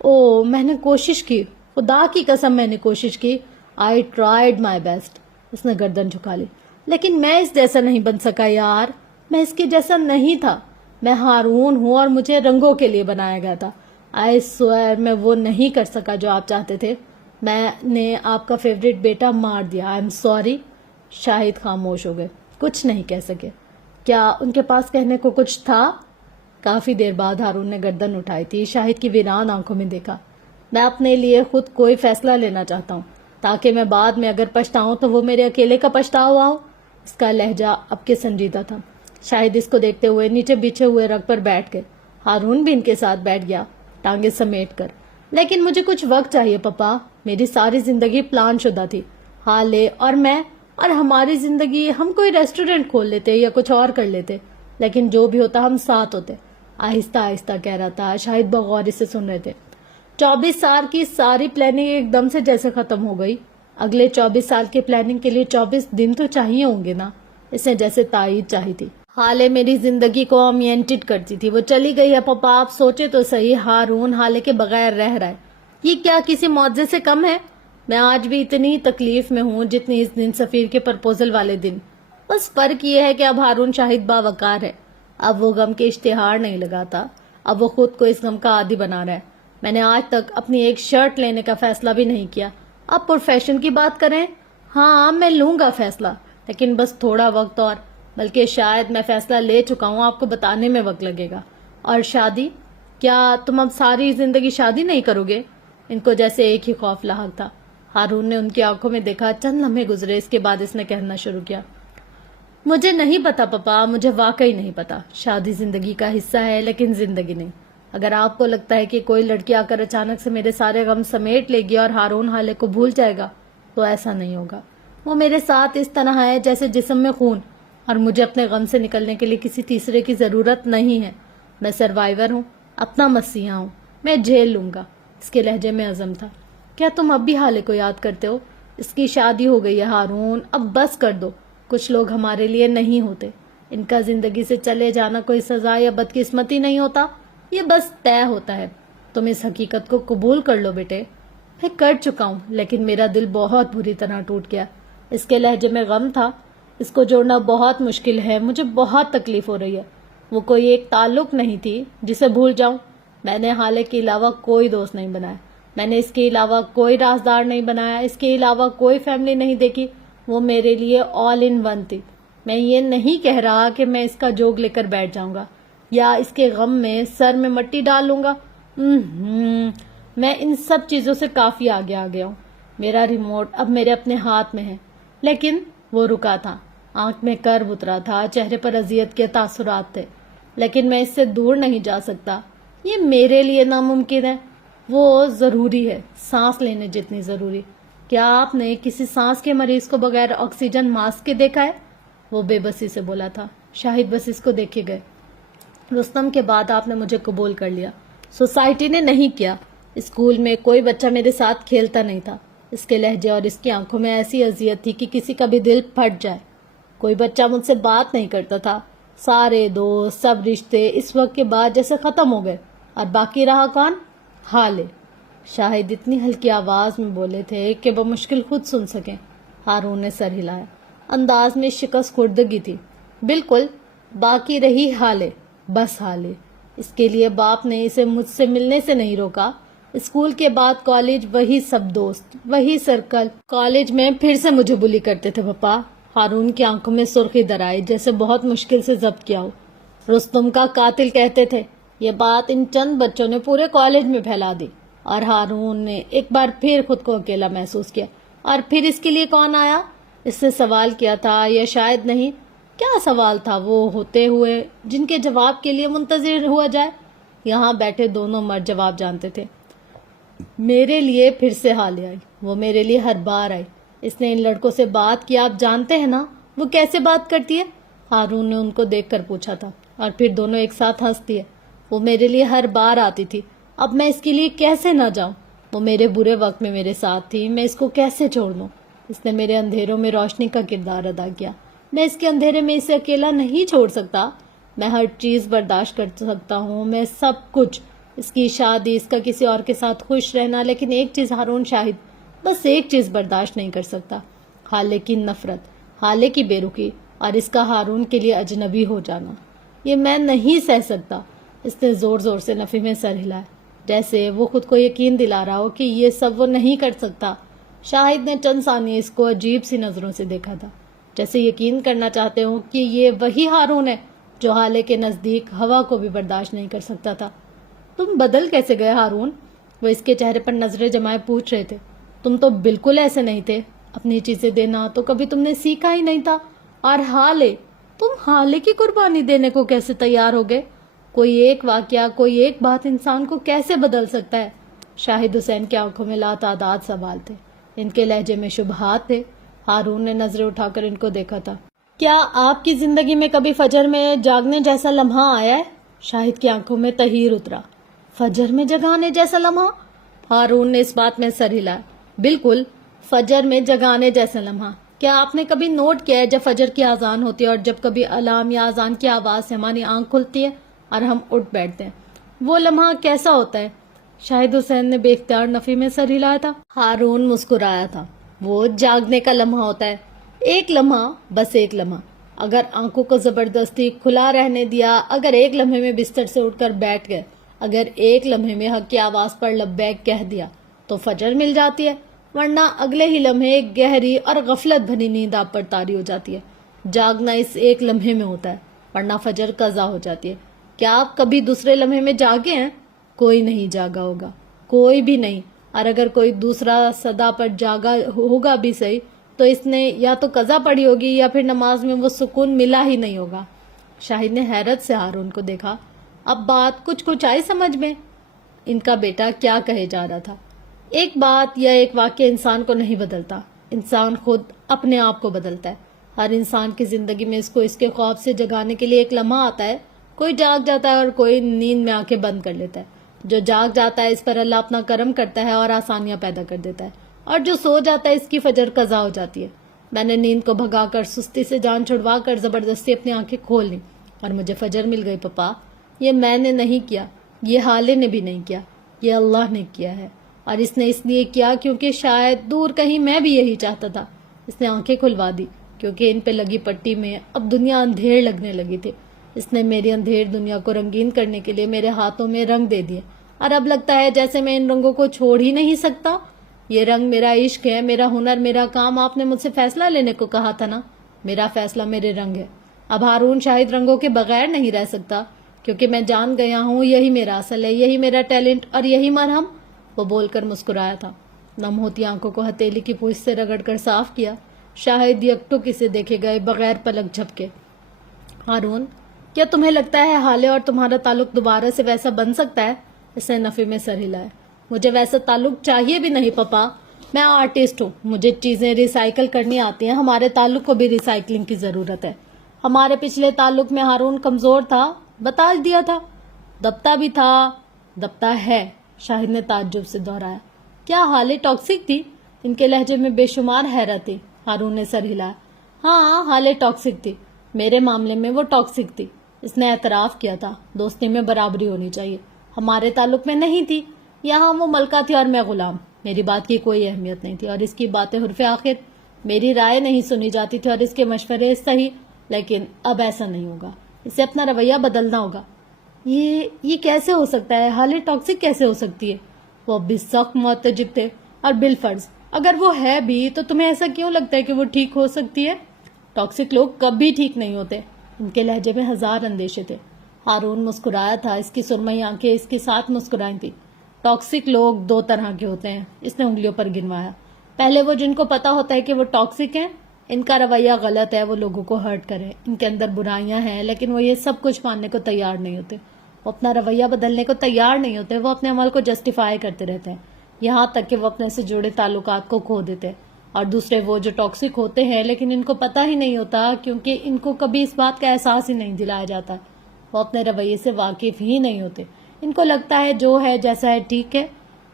او, میں نے کوشش کی, خدا کی قسم میں نے کوشش کی. I tried my best. اس نے گردن جھکا لی. لیکن میں اس جیسا نہیں بن سکا یار, میں اس کے جیسا نہیں تھا. میں ہارون ہوں اور مجھے رنگوں کے لیے بنایا گیا تھا. I swear میں وہ نہیں کر سکا جو آپ چاہتے تھے. میں نے آپ کا فیوریٹ بیٹا مار دیا. I'm sorry. شاہد خاموش ہو گئے, کچھ نہیں کہہ سکے. کیا ان کے پاس کہنے کو کچھ تھا؟ کافی دیر بعد ہارون نے گردن اٹھائی تھی. شاہد کی ویران آنکھوں میں دیکھا. میں اپنے لیے خود کوئی فیصلہ لینا چاہتا ہوں تاکہ میں بعد میں اگر پچھتاؤں تو وہ میرے اکیلے کا پچھتاوا ہو. اس کا لہجہ اب کے سنجیدہ تھا. شاہد اس کو دیکھتے ہوئے نیچے بچھے ہوئے رگ پر بیٹھ گئے. ہارون بھی ان کے ساتھ بیٹھ گیا, ٹانگیں سمیٹ کر. لیکن مجھے کچھ وقت چاہیے پپا. میری ساری زندگی پلان شدہ تھی. حالے اور میں اور ہماری زندگی, ہم کوئی ریسٹورینٹ کھول لیتے یا کچھ اور کر لیتے, لیکن جو بھی ہوتا ہم ساتھ ہوتے. آہستہ آہستہ کہہ رہا تھا. شاہد بغور سے سن رہے تھے. 24 سال کی ساری پلاننگ ایک دم سے جیسے ختم ہو گئی. اگلے 24 سال کی پلاننگ کے لیے 24 دن تو چاہیے ہوں گے نا. اس نے جیسے تائید چاہی تھی. حالے میری زندگی کو اورینٹڈ کرتی تھی, وہ چلی گئی ہے پپا. آپ سوچے تو صحیح, ہارون حالے کے بغیر رہ رہا ہے. یہ کیا کسی معجزے سے کم ہے؟ میں آج بھی اتنی تکلیف میں ہوں جتنی اس دن سفیر کے پرپوزل والے دن. بس فرق یہ ہے کہ اب ہارون شاہد باوقار ہے. اب وہ غم کے اشتہار نہیں لگاتا, اب وہ خود کو اس غم کا عادی بنا رہا ہے. میں نے آج تک اپنی ایک شرٹ لینے کا فیصلہ بھی نہیں کیا. اب پروفیشن کی بات کریں, ہاں میں لوں گا فیصلہ, لیکن بس تھوڑا وقت اور. بلکہ شاید میں فیصلہ لے چکا ہوں, آپ کو بتانے میں وقت لگے گا. اور شادی, کیا تم اب ساری زندگی شادی نہیں کرو گے؟ ان کو جیسے ایک ہی خوف لاحق تھا. ہارون نے ان کی آنکھوں میں دیکھا. چند لمحے گزرے, اس کے بعد اس نے کہنا شروع کیا. مجھے نہیں پتا پپا, مجھے واقعی نہیں پتا. شادی زندگی کا حصہ ہے لیکن زندگی نہیں. اگر آپ کو لگتا ہے کہ کوئی لڑکی آ کر اچانک سے میرے سارے غم سمیٹ لے گی اور ہارون حالے کو بھول جائے گا تو ایسا نہیں ہوگا. وہ میرے ساتھ اس طرح ہے جیسے جسم میں خون, اور مجھے اپنے غم سے نکلنے کے لیے کسی تیسرے کی ضرورت نہیں ہے. میں سروائیور ہوں, اپنا مسیحا ہوں, میں جھیل لوں گا. اس کے لہجے میں عزم تھا. کیا تم اب بھی حالے کو یاد کرتے ہو؟ اس کی شادی ہو گئی ہے ہارون, اب بس کر دو. کچھ لوگ ہمارے لیے نہیں ہوتے, ان کا زندگی سے چلے جانا کوئی سزا یا بدقسمتی نہیں ہوتا, یہ بس طے ہوتا ہے. تم اس حقیقت کو قبول کر لو بیٹے. میں کر چکا ہوں, لیکن میرا دل بہت بری طرح ٹوٹ گیا. اس کے لہجے میں غم تھا. اس کو جوڑنا بہت مشکل ہے, مجھے بہت تکلیف ہو رہی ہے. وہ کوئی ایک تعلق نہیں تھی جسے بھول جاؤں. میں نے حالے کے علاوہ کوئی دوست نہیں بنایا, میں نے اس کے علاوہ کوئی رازدار نہیں بنایا, اس کے علاوہ کوئی فیملی نہیں دیکھی. وہ میرے لیے آل ان ون تھی. میں یہ نہیں کہہ رہا کہ میں اس کا جوگ لے کر بیٹھ جاؤں گا یا اس کے غم میں سر میں مٹی ڈال لوں گا. میں ان سب چیزوں سے کافی آگے آ گیا ہوں. میرا ریموٹ اب میرے اپنے ہاتھ میں ہے. لیکن وہ رکا تھا, آنکھ میں کرب اترا تھا, چہرے پر اذیت کے تاثرات تھے. لیکن میں اس سے دور نہیں جا سکتا, یہ میرے لیے ناممکن ہے. وہ ضروری ہے, سانس لینے جتنی ضروری. کیا آپ نے کسی سانس کے مریض کو بغیر آکسیجن ماسک کے دیکھا ہے؟ وہ بے بسی سے بولا تھا. شاہد بس اس کو دیکھے گئے. رستم کے بعد آپ نے مجھے قبول کر لیا, سوسائٹی نے نہیں کیا. اسکول میں کوئی بچہ میرے ساتھ کھیلتا نہیں تھا. اس کے لہجے اور اس کی آنکھوں میں ایسی اذیت تھی کہ کسی کا بھی دل پھٹ جائے. کوئی بچہ مجھ سے بات نہیں کرتا تھا. سارے دوست, سب رشتے اس وقت کے بعد جیسے ختم ہو گئے. اور باقی رہا کون؟ حالے. شاہد اتنی ہلکی آواز میں بولے تھے کہ وہ مشکل خود سن سکیں. ہارون نے سر ہلایا. انداز میں شکست خوردگی تھی. بالکل, باقی رہی حالے, بس حالے. اس کے لیے باپ نے اسے مجھ سے ملنے سے نہیں روکا. اسکول کے بعد کالج, وہی سب دوست, وہی سرکل. کالج میں پھر سے مجھے بلی کرتے تھے پپا. ہارون کی آنکھوں میں سرخی درائی جیسے بہت مشکل سے ضبط کیا ہو. رستم کا قاتل کہتے تھے. یہ بات ان چند بچوں نے پورے کالج میں پھیلا دی, اور ہارون نے ایک بار پھر خود کو اکیلا محسوس کیا. اور پھر اس کے لیے کون آیا؟ اس نے سوال کیا تھا, یا شاید نہیں. کیا سوال تھا وہ ہوتے ہوئے جن کے جواب کے لیے منتظر ہوا جائے؟ یہاں بیٹھے دونوں مرد جواب جانتے تھے. میرے لیے پھر سے حالے آئی. وہ میرے لیے ہر بار آئی. اس نے ان لڑکوں سے بات کی، آپ جانتے ہیں نا وہ کیسے بات کرتی ہے؟ ہارون نے ان کو دیکھ کر پوچھا تھا، اور پھر دونوں ایک ساتھ ہنستی ہے۔ وہ میرے لیے ہر بار آتی تھی، اب میں اس کے لیے کیسے نہ جاؤں؟ وہ میرے برے وقت میں میرے ساتھ تھی، میں اس کو کیسے چھوڑ دوں؟ اس نے میرے اندھیروں میں روشنی کا کردار ادا کیا، میں اس کے اندھیرے میں اسے اکیلا نہیں چھوڑ سکتا۔ میں ہر چیز برداشت کر سکتا ہوں، میں سب کچھ، اس کی شادی، اس کا کسی اور کے ساتھ خوش رہنا، لیکن ایک چیز ہارون شاہد، بس ایک چیز برداشت نہیں کر سکتا، خالے کی نفرت، خالے کی بے رخی، اور اس کا ہارون کے لیے اجنبی ہو جانا، یہ میں نہیں سہ سکتا۔ اس نے زور زور سے نفی میں سر ہلایا، جیسے وہ خود کو یقین دلا رہا ہو کہ یہ سب وہ نہیں کر سکتا۔ شاہد نے چند ثانیے اس کو عجیب سی نظروں سے دیکھا تھا، جیسے یقین کرنا چاہتے ہوں کہ یہ وہی ہارون ہے جو حالے کے نزدیک ہوا کو بھی برداشت نہیں کر سکتا تھا۔ تم بدل کیسے گئے ہارون؟ وہ اس کے چہرے پر نظریں جمائے پوچھ رہے تھے۔ تم تو بالکل ایسے نہیں تھے، اپنی چیزیں دینا تو کبھی تم نے سیکھا ہی نہیں تھا، اور حالے، تم حالے کی قربانی دینے کو کیسے تیار ہو گئے؟ کوئی ایک واقعہ، کوئی ایک بات انسان کو کیسے بدل سکتا ہے؟ شاہد حسین کی آنکھوں میں لاتعداد سوال تھے، ان کے لہجے میں شبہات تھے۔ ہارون نے نظریں اٹھا کر ان کو دیکھا تھا۔ کیا آپ کی زندگی میں کبھی فجر میں جاگنے جیسا لمحہ آیا ہے؟ شاہد کی آنکھوں میں تحیر اترا۔ فجر میں جگانے جیسا لمحہ؟ ہارون نے اس بات میں سر ہلایا۔ بالکل، فجر میں جگانے جیسا لمحہ۔ کیا آپ نے کبھی نوٹ کیا ہے جب فجر کی اذان ہوتی ہے اور جب کبھی الارم یا اذان کی آواز سے ہماری آنکھ کھلتی ہے اور ہم اٹھ بیٹھتے ہیں، وہ لمحہ کیسا ہوتا ہے؟ شاہد حسین نے بے اختیار نفی میں سر ہلایا تھا۔ ہارون مسکرایا تھا۔ وہ جاگنے کا لمحہ ہوتا ہے، ایک لمحہ، بس ایک لمحہ۔ اگر آنکھوں کو زبردستی کھلا رہنے دیا، اگر ایک لمحے میں بستر سے اٹھ کر بیٹھ گئے، اگر ایک لمحے میں حق کی آواز پر لبیک کہہ دیا تو فجر مل جاتی ہے، ورنہ اگلے ہی لمحے ایک گہری اور غفلت بھری نیند آپ پر طاری ہو جاتی ہے۔ جاگنا اس ایک لمحے میں ہوتا ہے، ورنہ فجر قضا ہو جاتی ہے۔ کیا آپ کبھی دوسرے لمحے میں جاگے ہیں؟ کوئی نہیں جاگا ہوگا، کوئی بھی نہیں، اور اگر کوئی دوسرا صدا پر جاگا ہوگا بھی صحیح تو اس نے یا تو قضا پڑھی ہوگی یا پھر نماز میں وہ سکون ملا ہی نہیں ہوگا۔ شاہد نے حیرت سے ہارون کو دیکھا۔ اب بات کچھ آئی سمجھ میں، ان کا بیٹا کیا کہے جا رہا تھا۔ ایک بات یا ایک واقعہ انسان کو نہیں بدلتا، انسان خود اپنے آپ کو بدلتا ہے۔ ہر انسان کی زندگی میں اس کو اس کے خواب سے جگانے کے لیے ایک لمحہ آتا ہے، کوئی جاگ جاتا ہے اور کوئی نیند میں آنکھیں بند کر لیتا ہے۔ جو جاگ جاتا ہے اس پر اللہ اپنا کرم کرتا ہے اور آسانیاں پیدا کر دیتا ہے، اور جو سو جاتا ہے اس کی فجر قضا ہو جاتی ہے۔ میں نے نیند کو بھگا کر، سستی سے جان چھڑوا کر زبردستی اپنی آنکھیں کھول لی اور مجھے فجر مل گئی پپا۔ یہ میں نے نہیں کیا، یہ حالے نے بھی نہیں کیا، یہ اللہ نے کیا ہے، اور اس نے اس لیے کیا کیونکہ شاید دور کہیں میں بھی یہی چاہتا تھا۔ اس نے آنکھیں کھلوا دی کیونکہ ان پہ لگی پٹی میں اب دنیا اندھیر لگنے لگی تھی۔ اس نے میری اندھیر دنیا کو رنگین کرنے کے لیے میرے ہاتھوں میں رنگ دے دیے، اور اب لگتا ہے جیسے میں ان رنگوں کو چھوڑ ہی نہیں سکتا۔ یہ رنگ میرا عشق ہے، میرا ہنر، میرا کام۔ آپ نے مجھ سے فیصلہ لینے کو کہا تھا نا، میرا فیصلہ میرے رنگ ہے۔ اب ہارون شاہد رنگوں کے بغیر نہیں رہ سکتا، کیونکہ میں جان گیا ہوں یہی میرا اصل ہے، یہی میرا ٹیلنٹ اور یہی مرہم۔ وہ بول کر مسکرایا تھا، نم ہوتی آنکھوں کو ہتھیلی کی پوچھ سے رگڑ کر صاف کیا۔ شاہد یکٹک اسے دیکھے گئے بغیر پلک جھپکے۔ ہارون، کیا تمہیں لگتا ہے حالے اور تمہارا تعلق دوبارہ سے ویسا بن سکتا ہے؟ اس نے نفی میں سر ہلایا۔ مجھے ویسا تعلق چاہیے بھی نہیں پپا، میں آرٹسٹ ہوں، مجھے چیزیں ریسائیکل کرنی آتی ہیں۔ ہمارے تعلق کو بھی ریسائیکلنگ کی ضرورت ہے۔ ہمارے پچھلے تعلق میں ہارون کمزور تھا، بتا دیا تھا، دبتا بھی تھا، دبتا ہے، شاہد نے تعجب سے دہرایا۔ کیا حالے ٹاکسک تھی؟ ان کے لہجے میں بے شمار حیرت تھی۔ ہارون نے سر ہلایا۔ ہاں، حالے ٹاکسک تھی، میرے معاملے میں وہ ٹاکسک تھی۔ اس نے اعتراف کیا تھا، دوستی میں برابری ہونی چاہیے، ہمارے تعلق میں نہیں تھی۔ یہاں وہ ملکہ تھی اور میں غلام، میری بات کی کوئی اہمیت نہیں تھی اور اس کی باتیں حرف آخر، میری رائے نہیں سنی جاتی تھی اور اس کے مشورے صحیح، لیکن اب ایسا نہیں ہوگا، اسے اپنا رویہ بدلنا ہوگا۔ یہ کیسے ہو سکتا ہے؟ حالے ٹاکسک کیسے ہو سکتی ہے؟ وہ بالسخت معتجب تھے، اور بالفرض اگر وہ ہے بھی تو تمہیں ایسا کیوں لگتا ہے کہ وہ ٹھیک ہو سکتی ہے؟ ٹاکسک لوگ کبھی ٹھیک نہیں ہوتے۔ ان کے لہجے میں ہزار اندیشے تھے۔ ہارون مسکرایا تھا، اس کی سرمئی آنکھیں اس کے ساتھ مسکرائی تھی۔ ٹاکسک لوگ دو طرح کے ہوتے ہیں، اس نے انگلیوں پر گنوایا۔ پہلے وہ جن کو پتا ہوتا ہے کہ وہ ٹاکسک ہیں، ان کا رویہ غلط ہے، وہ لوگوں کو ہرٹ کرے، ان کے اندر برائیاں ہیں، لیکن وہ یہ سب کچھ ماننے کو تیار نہیں ہوتے، وہ اپنا رویہ بدلنے کو تیار نہیں ہوتے، وہ اپنے عمل کو جسٹیفائی کرتے رہتے ہیں، یہاں تک کہ وہ اپنے سے جڑے تعلقات کو کھو دیتے ہیں۔ اور دوسرے وہ جو ٹاکسک ہوتے ہیں لیکن ان کو پتہ ہی نہیں ہوتا، کیونکہ ان کو کبھی اس بات کا احساس ہی نہیں دلایا جاتا، وہ اپنے رویے سے واقف ہی نہیں ہوتے۔ ان کو لگتا ہے جو ہے جیسا ہے ٹھیک ہے،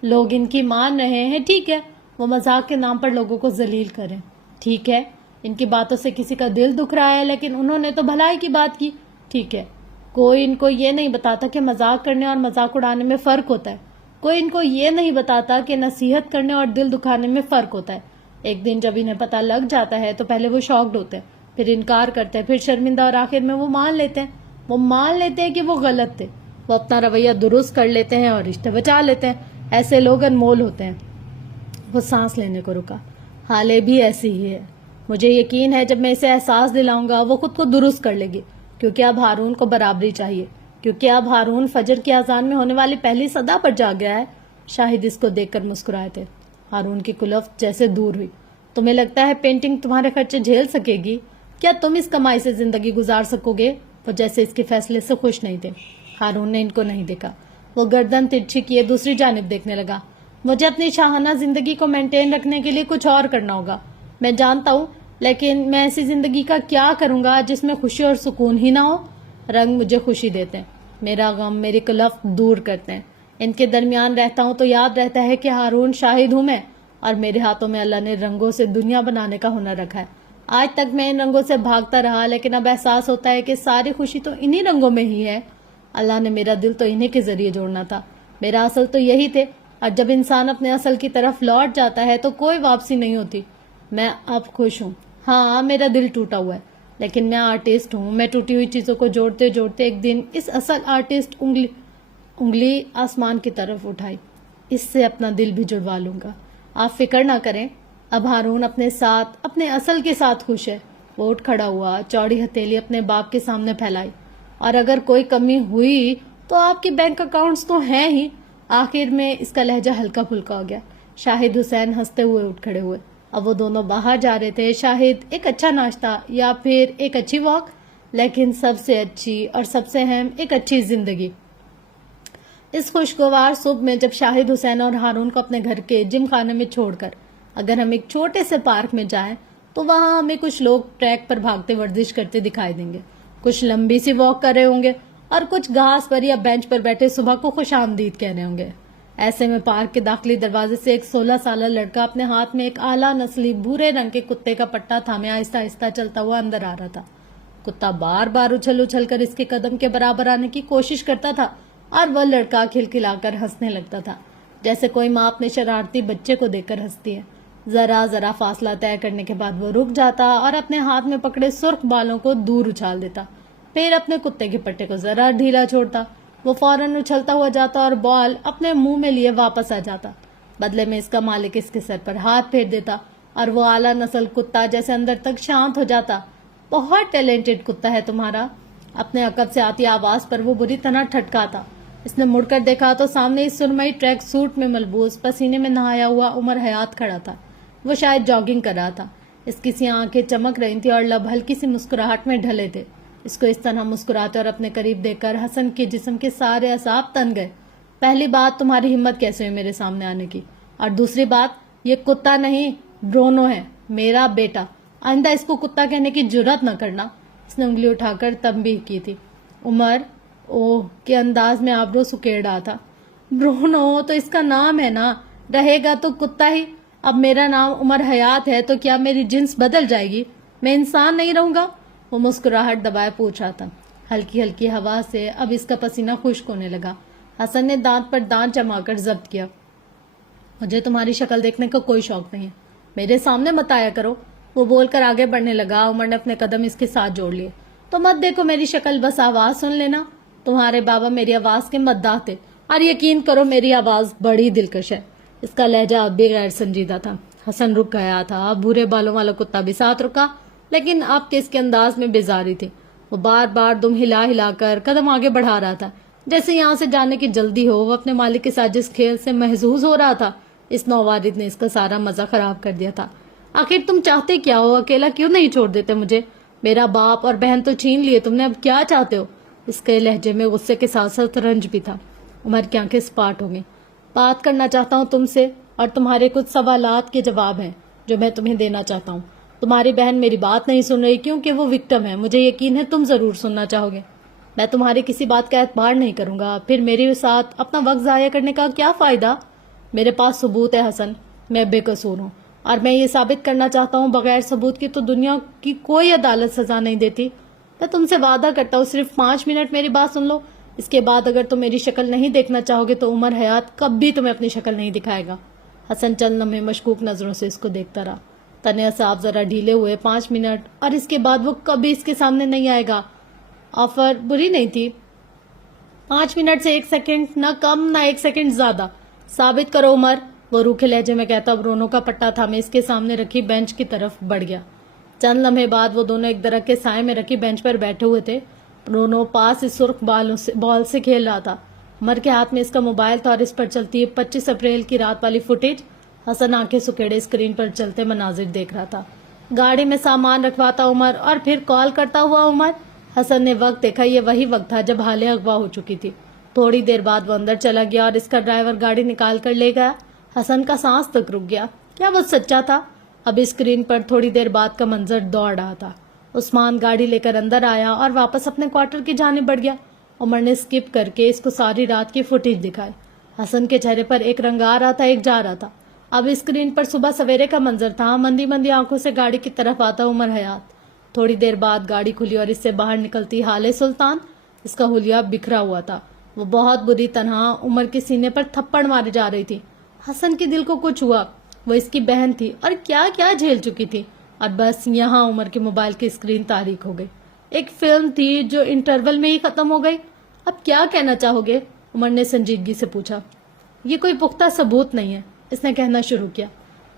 لوگ ان کی مان رہے ہیں ٹھیک ہے، وہ مذاق کے نام پر لوگوں کو ذلیل کریں ٹھیک ہے، ان کی باتوں سے کسی کا دل دکھ رہا ہے لیکن انہوں نے تو بھلائی کی بات کی ٹھیک ہے۔ کوئی ان کو یہ نہیں بتاتا کہ مذاق کرنے اور مذاق اڑانے میں فرق ہوتا ہے، کوئی ان کو یہ نہیں بتاتا کہ نصیحت کرنے اور دل دکھانے میں فرق ہوتا ہے۔ ایک دن جب انہیں پتہ لگ جاتا ہے تو پہلے وہ شاکڈ ہوتے ہیں، پھر انکار کرتے ہیں، پھر شرمندہ، اور آخر میں وہ مان لیتے ہیں کہ وہ غلط تھے، وہ اپنا رویہ درست کر لیتے ہیں اور رشتے بچا لیتے ہیں۔ ایسے لوگ انمول ہوتے ہیں۔ وہ سانس لینے کو رکا۔ حالے بھی ایسی ہی ہے، مجھے یقین ہے جب میں اسے احساس دلاؤں گا وہ خود کو درست کر لے گی، کیونکہ اب ہارون کو برابری چاہیے، کیونکہ اب ہارون فجر کی اذان میں ہونے والی پہلی صدا پر جا گیا ہے۔ شاہد اس کو دیکھ کر مسکرائے تھے۔ ہارون کی کلفت جیسے دور ہوئی۔ تمہیں لگتا ہے پینٹنگ تمہارے خرچے جھیل سکے گی؟ کیا تم اس کمائی سے زندگی گزار سکو گے؟ وہ جیسے اس کے فیصلے سے خوش نہیں تھے۔ ہارون نے ان کو نہیں دیکھا، وہ گردن ترچھی کیے دوسری جانب دیکھنے لگا۔ مجھے اپنی شاہانہ زندگی کو مینٹین رکھنے کے لیے کچھ اور کرنا ہوگا، میں جانتا ہوں، لیکن میں ایسی زندگی کا کیا کروں گا جس میں خوشی اور سکون ہی نہ ہو؟ رنگ مجھے خوشی دیتے ہیں، میرا غم، میری کلفت دور کرتے ہیں۔ ان کے درمیان رہتا ہوں تو یاد رہتا ہے کہ ہارون شاہد ہوں میں، اور میرے ہاتھوں میں اللہ نے رنگوں سے دنیا بنانے کا ہنر رکھا ہے۔ آج تک میں ان رنگوں سے بھاگتا رہا، لیکن اب احساس ہوتا ہے کہ ساری خوشی تو انہی رنگوں میں ہی ہے۔ اللہ نے میرا دل تو انہی کے ذریعے جوڑنا تھا، میرا اصل تو یہی تھے، اور جب انسان اپنے اصل کی طرف لوٹ جاتا ہے تو کوئی واپسی نہیں ہوتی۔ میں اب خوش ہوں، ہاں میرا دل ٹوٹا ہوا ہے، لیکن میں آرٹسٹ ہوں، میں ٹوٹی ہوئی چیزوں کو جوڑتے جوڑتے ایک دن اس اصل آرٹسٹ انگلی آسمان کی طرف اٹھائی، اس سے اپنا دل بھی جڑوا لوں گا۔ آپ فکر نہ کریں، اب ہارون اپنے ساتھ، اپنے اصل کے ساتھ خوش ہے۔ وہ اٹھ کھڑا ہوا، چوڑی ہتھیلی اپنے باپ کے سامنے پھیلائی۔ اور اگر کوئی کمی ہوئی تو آپ کے بینک اکاؤنٹس تو ہیں ہی۔ آخر میں اس کا لہجہ ہلکا پھلکا ہو گیا۔ شاہد حسین ہنستے ہوئے اٹھ کھڑے ہوئے۔ اب وہ دونوں باہر جا رہے تھے، شاہد ایک اچھا ناشتہ یا پھر ایک اچھی واک، لیکن سب سے اچھی اور سب سے اہم ایک اچھی زندگی۔ اس خوشگوار صبح میں جب شاہد حسین اور ہارون کو اپنے گھر کے جم خانے میں چھوڑ کر اگر ہم ایک چھوٹے سے پارک میں جائیں تو وہاں ہمیں کچھ لوگ ٹریک پر بھاگتے ورزش کرتے دکھائی دیں گے، کچھ لمبی سی واک کر رہے ہوں گے اور کچھ گھاس پر یا بینچ پر بیٹھے صبح کو خوش آمدید کہہ رہے ہوں گے۔ ایسے میں پارک کے داخلی دروازے سے ایک 16 سالہ لڑکا اپنے ہاتھ میں ایک اعلیٰ نسلی بھورے رنگ کے کتے کا پٹا تھامے آہستہ آہستہ چلتا ہوا اندر آ رہا تھا۔ کتا بار بار اچھل اچھل کر اس کے قدم کے برابر آنے کی کوشش کرتا تھا اور وہ لڑکا کھلکھلا کر ہنسنے لگتا تھا، جیسے کوئی ماں اپنے شرارتی بچے کو دیکھ کر ہنستی ہے۔ ذرا فاصلہ طے کرنے کے بعد وہ رک جاتا اور اپنے ہاتھ میں پکڑے سرخ بالوں کو دور اچھال دیتا، پھر اپنے کتے کے پٹے کو ذرا ڈھیلا چھوڑتا، وہ فوراً اچھلتا ہوا جاتا اور بال اپنے منہ میں لیے واپس آ جاتا۔ بدلے میں اس کا مالک اس کے سر پر ہاتھ پھیر دیتا اور وہ اعلیٰ نسل کتا جیسے اندر تک شانت ہو جاتا۔ بہت ٹیلنٹڈ کتا ہے تمہارا، اپنے عقب سے آتی آواز پر وہ بری طرح ٹھٹکا تھا۔ اس نے مڑ کر دیکھا تو سامنے اس سرمئی ٹریک سوٹ میں ملبوس پسینے میں نہایا ہوا عمر حیات کھڑا تھا۔ وہ شاید جاگنگ کر رہا تھا، اس کی سی آنکھیں چمک رہی تھی اور لب ہلکی سی مسکراہٹ میں ڈھلے تھے۔ اس کو اس طرح مسکراتے اور اپنے قریب دیکھ کر حسن کے جسم کے سارے اعصاب تن گئے۔ پہلی بات، تمہاری ہمت کیسے ہوئی میرے سامنے آنے کی؟ اور دوسری بات، یہ کتا نہیں برونو ہے، میرا بیٹا، آئندہ اس کو کتا کہنے کی جرات نہ کرنا۔ اس نے انگلی اٹھا کر تنبیہ کی تھی۔ عمر اوہ کے انداز میں آبرو سکیڑ رہا تھا۔ برونو تو اس کا نام ہے نا، رہے گا تو کتا ہی۔ اب میرا نام عمر حیات ہے تو کیا میری جنس بدل جائے گی؟ میں انسان نہیں رہوں گا؟ وہ مسکراہٹ دبائے پوچھ رہا تھا۔ ہلکی ہلکی ہوا سے اب اس کا پسینہ خشک ہونے لگا۔ حسن نے دانت پر دانت جما کر ضبط کیا۔ مجھے تمہاری شکل دیکھنے کا کوئی شوق نہیں ہے، میرے سامنے مت آیا کرو۔ وہ بول کر آگے بڑھنے لگا۔ عمر نے اپنے قدم اس کے ساتھ جوڑ لیے۔ تو مت دیکھو میری شکل، بس آواز سن لینا۔ تمہارے بابا میری آواز کے مداح تھے، اور یقین کرو میری آواز بڑی دلکش ہے۔ اس کا لہجہ اب بھی غیر سنجیدہ تھا۔ حسن رک گیا تھا، بھورے بالوں والا کتا بھی ساتھ رکا، لیکن اب کے اس کے انداز میں بیزاری تھی۔ وہ بار بار دم ہلا ہلا کر قدم آگے بڑھا رہا تھا، جیسے یہاں سے جانے کی جلدی ہو۔ وہ اپنے مالک کے ساتھ جس کھیل سے محظوظ ہو رہا تھا، اس نووارد نے اس کا سارا مزہ خراب کر دیا تھا۔ آخر تم چاہتے کیا ہو؟ اکیلا کیوں نہیں چھوڑ دیتے مجھے؟ میرا باپ اور بہن تو چھین لیے تم نے، اب کیا چاہتے ہو؟ اس کے لہجے میں غصے کے ساتھ ساتھ رنج بھی تھا۔ عمر کی آنکھیں سپاٹ ہو گئیں۔ بات کرنا چاہتا ہوں تم سے، اور تمہارے کچھ سوالات کے جواب ہیں۔ جو میں تمہیں دینا چاہتا ہوں. تمہاری بہن میری بات نہیں سن رہی کیونکہ وہ وکٹم ہے. مجھے یقین ہے تم ضرور سننا چاہو گے. میں تمہاری کسی بات کا اعتبار نہیں کروں گا. پھر میرے ساتھ اپنا وقت ضائع کرنے کا کیا فائدہ؟ میرے پاس ثبوت ہے حسن. میں بے قصور ہوں اور میں یہ ثابت کرنا چاہتا ہوں. بغیر ثبوت کی تو دنیا کی کوئی عدالت سزا نہیں دیتی. میں تم سے وعدہ کرتا ہوں صرف 5 منٹ میری بات سن لو. اس کے بعد اگر تم میری شکل نہیں دیکھنا چاہو گے تو عمر حیات کبھی تمہیں اپنی شکل نہیں دکھائے گا. حسن چند لمحے مشکوک نظروں سے اس کو دیکھتا رہا. تنے اعصاب ذرا ڈھیلے ہوئے. 5 منٹ اور اس کے بعد وہ کبھی اس کے سامنے نہیں آئے گا. آفر بری نہیں تھی. 5 منٹ سے 1 سیکنڈ نہ کم نہ 1 سیکنڈ زیادہ. ثابت کرو عمر. وہ روکھے لہجے میں کہتا برونو کا پٹا تھامے اس کے سامنے رکھی بینچ کی طرف بڑھ گیا. چند لمحے بعد وہ دونوں ایک درخت کے سائے میں رکھی بینچ پر بیٹھے ہوئے تھے. برونو پاس اس سرخ بال سے کھیل رہا تھا. عمر کے ہاتھ میں اس کا موبائل تھا اور اس پر چلتی 25 اپریل کی رات والی فوٹیج. حسن آنکھیں سکیڑے اسکرین پر چلتے مناظر دیکھ رہا تھا. گاڑی میں سامان رکھواتا عمر اور پھر کال کرتا ہوا عمر. حسن نے وقت دیکھا. یہ وہی وقت تھا جب حالے اغوا ہو چکی تھی. تھوڑی دیر بعد وہ اندر چلا گیا اور اس کا ڈرائیور گاڑی نکال کر لے گیا. حسن کا سانس تک رک گیا. کیا وہ سچا تھا؟ اب اسکرین پر تھوڑی دیر بعد کا منظر دوڑ رہا تھا. عثمان گاڑی لے کر اندر آیا اور واپس اپنے کوارٹر کی جانب بڑھ گیا. عمر نے اسکپ کر کے اس کو ساری رات کی فوٹیج دکھائی. حسن کے چہرے پر ایک رنگ آ رہا تھا ایک جا رہا تھا. اب اسکرین پر صبح سویرے کا منظر تھا. مندی مندی آنکھوں سے گاڑی کی طرف آتا عمر حیات. تھوڑی دیر بعد گاڑی کھلی اور اس سے باہر نکلتی حالے سلطان. اس کا حلیہ بکھرا ہوا تھا. وہ بہت بری طرح عمر کے سینے پر تھپڑ مارے جا رہی تھی. حسن کے دل کو کچھ ہوا. وہ اس کی بہن تھی اور کیا کیا جھیل چکی تھی. اور بس یہاں عمر کے موبائل کی اسکرین تاریک ہو گئی. ایک فلم تھی جو انٹرول میں ہی ختم ہو گئی. اب کیا کہنا چاہو گے؟ عمر نے سنجیدگی سے پوچھا. یہ کوئی پختہ ثبوت نہیں ہے. اس نے کہنا شروع کیا.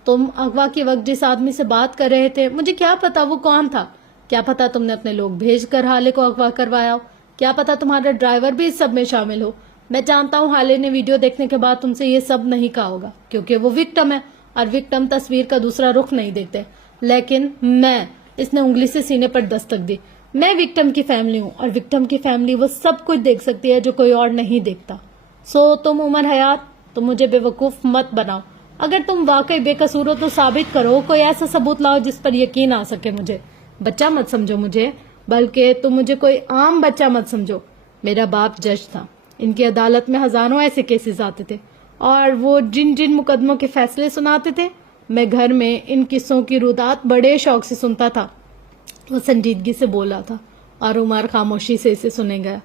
تم اغوا کے وقت جس آدمی سے بات کر رہے تھے مجھے کیا پتا وہ کون تھا. کیا پتا تم نے اپنے لوگ بھیج کر حالے کو اغوا کروایا ہو. کیا پتا تمہارا ڈرائیور بھی اس سب میں شامل ہو. میں جانتا ہوں حالے نے ویڈیو دیکھنے کے بعد تم سے یہ سب نہیں کہا ہوگا کیونکہ وہ وکٹم ہے اور وکٹم تصویر کا دوسرا رخ نہیں دیکھتے. لیکن اس نے انگلی سے سینے پر دستک دی. میں وکٹم کی فیملی ہوں اور وکٹم کی فیملی وہ سب کچھ دیکھ سکتی ہے جو کوئی اور نہیں دیکھتا. سو تم عمر حیات تم مجھے بے وقوف مت بناؤ. اگر تم واقعی بے قصور ہو تو ثابت کرو. کوئی ایسا ثبوت لاؤ جس پر یقین آ سکے. مجھے بچہ مت سمجھو مجھے بلکہ تم مجھے کوئی عام بچہ مت سمجھو. میرا باپ جج تھا. ان کی عدالت میں ہزاروں ایسے کیسز آتے تھے اور وہ جن جن مقدموں کے فیصلے سناتے تھے میں گھر میں ان قصوں کی رودات بڑے شوق سے سنتا تھا. وہ سنجیدگی سے بولا تھا اور عمر خاموشی سے اسے سنے گیا.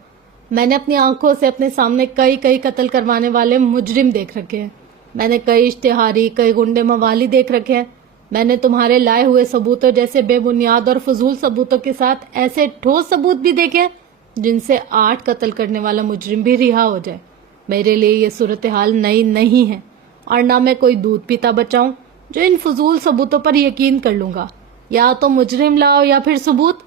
میں نے اپنی آنکھوں سے اپنے سامنے کئی قتل کروانے والے مجرم دیکھ رکھے ہیں. میں نے کئی اشتہاری کئی گنڈے موالی دیکھ رکھے ہیں. میں نے تمہارے لائے ہوئے ثبوتوں جیسے بے بنیاد اور فضول ثبوتوں کے ساتھ ایسے ٹھوس ثبوت بھی دیکھے جن سے 8 قتل کرنے والا مجرم بھی رہا ہو جائے. میرے لیے یہ صورتحال نئی نہیں ہے اور نہ میں کوئی دودھ پیتا بچہ ہوں جو ان فضول ثبوتوں پر یقین کر لوں گا. یا تو مجرم لاؤ یا پھر ثبوت.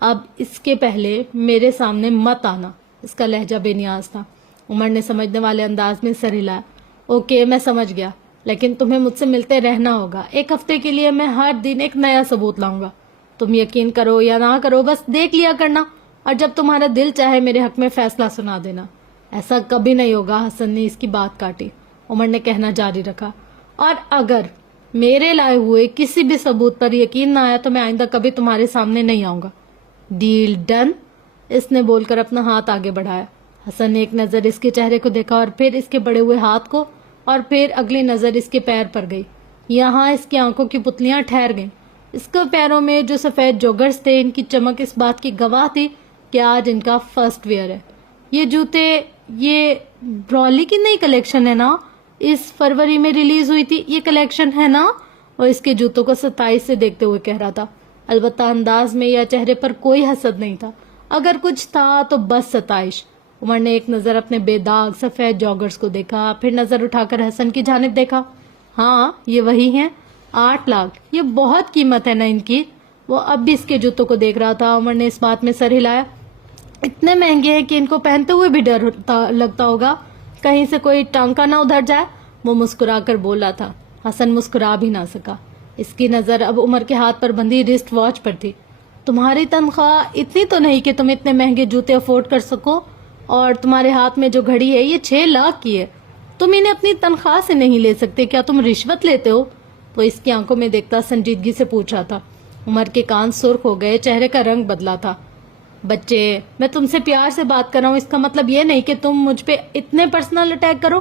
اب اس کے پہلے میرے سامنے مت آنا. اس کا لہجہ بے نیاز تھا. عمر نے سمجھنے والے انداز میں سر ہلایا. اوکے میں سمجھ گیا لیکن تمہیں مجھ سے ملتے رہنا ہوگا. 1 ہفتے کے لیے میں ہر دن ایک نیا ثبوت لاؤں گا. تم یقین کرو یا نہ کرو بس دیکھ لیا کرنا اور جب تمہارا دل چاہے میرے حق میں فیصلہ سنا دینا. ایسا کبھی نہیں ہوگا. حسن نے اس کی بات کاٹی. عمر نے کہنا جاری رکھا. اور اگر میرے لائے ہوئے کسی بھی ثبوت پر یقین نہ آیا تو میں آئندہ کبھی تمہارے سامنے نہیں آؤں گا. Deal done. اس نے بول کر اپنا ہاتھ آگے بڑھایا. حسن نے ایک نظر اس کے چہرے کو دیکھا اور پھر اس کے بڑے ہوئے ہاتھ کو اور پھر اگلی نظر اس کے پیر پر گئی. یہاں اس کی آنکھوں کی پتلیاں ٹھہر گئیں. اس کے پیروں میں جو سفید جوگرز تھے ان کی چمک اس بات کی گواہ تھی کہ آج ان کا فرسٹ ویئر ہے. یہ جوتے یہ برالی کی نئی کلیکشن ہے نا. اس فروری میں ریلیز ہوئی تھی یہ کلیکشن ہے نا. اور اس کے جوتوں کو 27 سے دیکھتے ہوئے کہہ رہا تھا. البتہ انداز میں یا چہرے پر کوئی حسد نہیں تھا. اگر کچھ تھا تو بس ستائش. عمر نے ایک نظر اپنے بے داغ سفید جاگرز کو دیکھا پھر نظر اٹھا کر حسن کی جانب دیکھا. ہاں یہ وہی ہیں. 8 لاکھ یہ بہت قیمت ہے نا ان کی. وہ اب بھی اس کے جوتوں کو دیکھ رہا تھا. عمر نے اس بات میں سر ہلایا. اتنے مہنگے ہیں کہ ان کو پہنتے ہوئے بھی ڈر لگتا ہوگا کہیں سے کوئی ٹانکا نہ ادھر جائے. وہ مسکرا کر بولا تھا. حسن مسکرا بھی نہ سکا. اس کی نظر اب عمر کے ہاتھ پر بندھی رسٹ واچ پر تھی. تمہاری تنخواہ اتنی تو نہیں کہ تم اتنے مہنگے جوتے افورڈ کر سکو اور تمہارے ہاتھ میں جو گھڑی ہے یہ 6 لاکھ کی ہے. تم انہیں اپنی تنخواہ سے نہیں لے سکتے. کیا تم رشوت لیتے ہو؟ وہ اس کی آنکھوں میں دیکھتا سنجیدگی سے پوچھ رہا تھا۔ عمر کے کان سرخ ہو گئے، چہرے کا رنگ بدلا تھا۔ بچے، میں تم سے پیار سے بات کر رہا ہوں، اس کا مطلب یہ نہیں کہ تم مجھ پہ اتنے پرسنل اٹیک کرو۔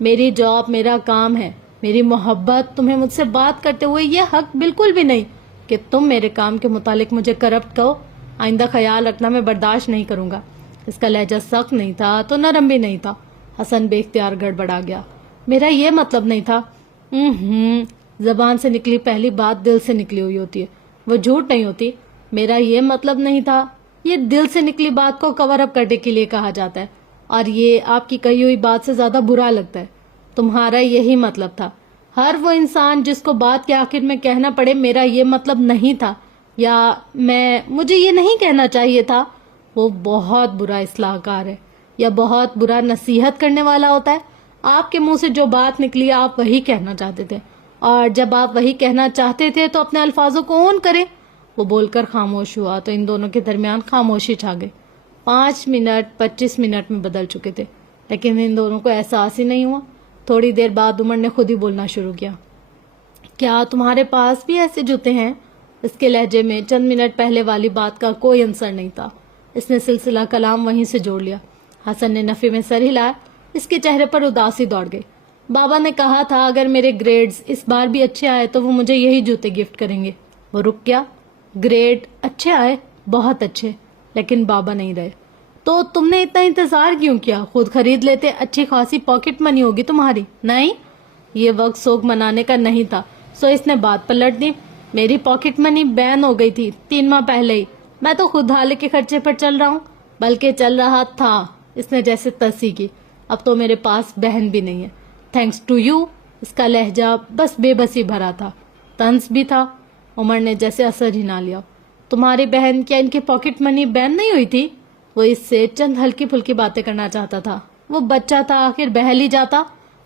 میری جاب، میرا کام ہے، میری محبت تمہیں مجھ سے بات کرتے ہوئے یہ حق بالکل بھی نہیں کہ تم میرے کام کے متعلق مجھے کرپٹ کہو۔ آئندہ خیال رکھنا، میں برداشت نہیں کروں گا۔ اس کا لہجہ سخت نہیں تھا تو نرم بھی نہیں تھا۔ حسن بے اختیار گڑبڑا گیا۔ میرا یہ مطلب نہیں تھا۔ زبان سے نکلی پہلی بات دل سے نکلی ہوئی ہوتی ہے، وہ جھوٹ نہیں ہوتی۔ میرا یہ مطلب نہیں تھا، یہ دل سے نکلی بات کو کور اپ کرنے کے لیے کہا جاتا ہے، اور یہ آپ کی کہی ہوئی بات سے زیادہ برا لگتا ہے۔ تمہارا یہی مطلب تھا۔ ہر وہ انسان جس کو بات کے آخر میں کہنا پڑے میرا یہ مطلب نہیں تھا، یا مجھے یہ نہیں کہنا چاہیے تھا، وہ بہت برا اصلاح کار ہے یا بہت برا نصیحت کرنے والا ہوتا ہے۔ آپ کے منہ سے جو بات نکلی آپ وہی کہنا چاہتے تھے، اور جب آپ وہی کہنا چاہتے تھے تو اپنے الفاظوں کو اون کریں۔ وہ بول کر خاموش ہوا تو ان دونوں کے درمیان خاموشی چھا گئی۔ 5 منٹ 25 منٹ میں بدل چکے تھے، لیکن ان دونوں کو احساس ہی نہیں ہوا۔ تھوڑی دیر بعد عمر نے خود ہی بولنا شروع کیا۔ کیا تمہارے پاس بھی ایسے جوتے ہیں؟ اس کے لہجے میں چند منٹ پہلے والی بات کا کوئی عنصر نہیں تھا۔ اس نے سلسلہ کلام وہیں سے جوڑ لیا۔ حسن نے نفی میں سر ہلایا۔ اس کے چہرے پر اداسی دوڑ گئی۔ بابا نے کہا تھا اگر میرے گریڈز اس بار بھی اچھے آئے تو وہ مجھے یہی جوتے گفٹ کریں گے۔ وہ رک گیا۔ گریڈ اچھے آئے؟ بہت اچھے، لیکن بابا نہیں رہے۔ تو تم نے اتنا انتظار کیوں کیا؟ خود خرید لیتے، اچھی خاصی پاکٹ منی ہوگی تمہاری۔ نہیں، یہ وقت سوگ منانے کا نہیں تھا، سو اس نے بات پلٹ دی۔ میری پاکٹ منی بین ہو گئی تھی 3 ماہ پہلے ہی۔ میں تو خود حالے کے خرچے پر چل رہا ہوں، بلکہ چل رہا تھا۔ اس نے جیسے تصحیح کی۔ اب تو میرے پاس بہن بھی نہیں ہے، تھینکس ٹو یو۔ اس کا لہجہ بس بے بسی بھرا تھا، طنز بھی تھا۔ عمر نے جیسے اثر ہی نہ لیا۔ تمہاری بہن، کیا ان کی پاکٹ منی بین نہیں ہوئی تھی؟ وہ اس سے چند ہلکی پھلکی باتیں کرنا چاہتا تھا۔ وہ بچہ تھا، آخر بہل ہی جاتا۔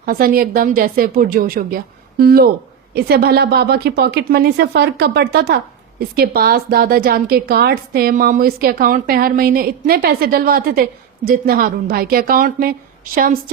حسن ایک دم جیسے پرجوش ہو گیا۔ لو، اسے بھلا بابا کی پاکٹ منی سے فرق کب پڑتا تھا؟ اس کے پاس دادا جان کے کارڈز تھے، ماموں اس کے اکاؤنٹ میں ہر مہینے اتنے پیسے ڈلواتے تھے جتنے ہارون بھائی کے اکاؤنٹ میں۔ شمس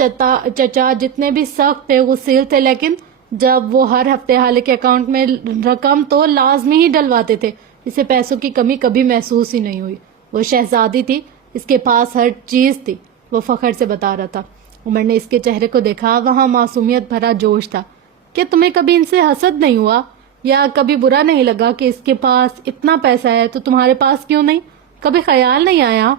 چچا جتنے بھی سخت تھے غصیل تھے، لیکن جب وہ ہر ہفتے حالے کے اکاؤنٹ میں رقم تو لازمی ہی ڈلواتے تھے۔ اسے پیسوں کی کمی کبھی محسوس ہی نہیں ہوئی۔ وہ شہزادی تھی، اس کے پاس ہر چیز تھی، وہ فخر سے بتا رہا تھا۔ عمر نے اس کے چہرے کو دیکھا، وہاں معصومیت بھرا جوش تھا۔ کیا تمہیں کبھی ان سے حسد نہیں ہوا، یا کبھی برا نہیں لگا کہ اس کے پاس اتنا پیسہ ہے تو تمہارے پاس کیوں نہیں؟ کبھی خیال نہیں آیا؟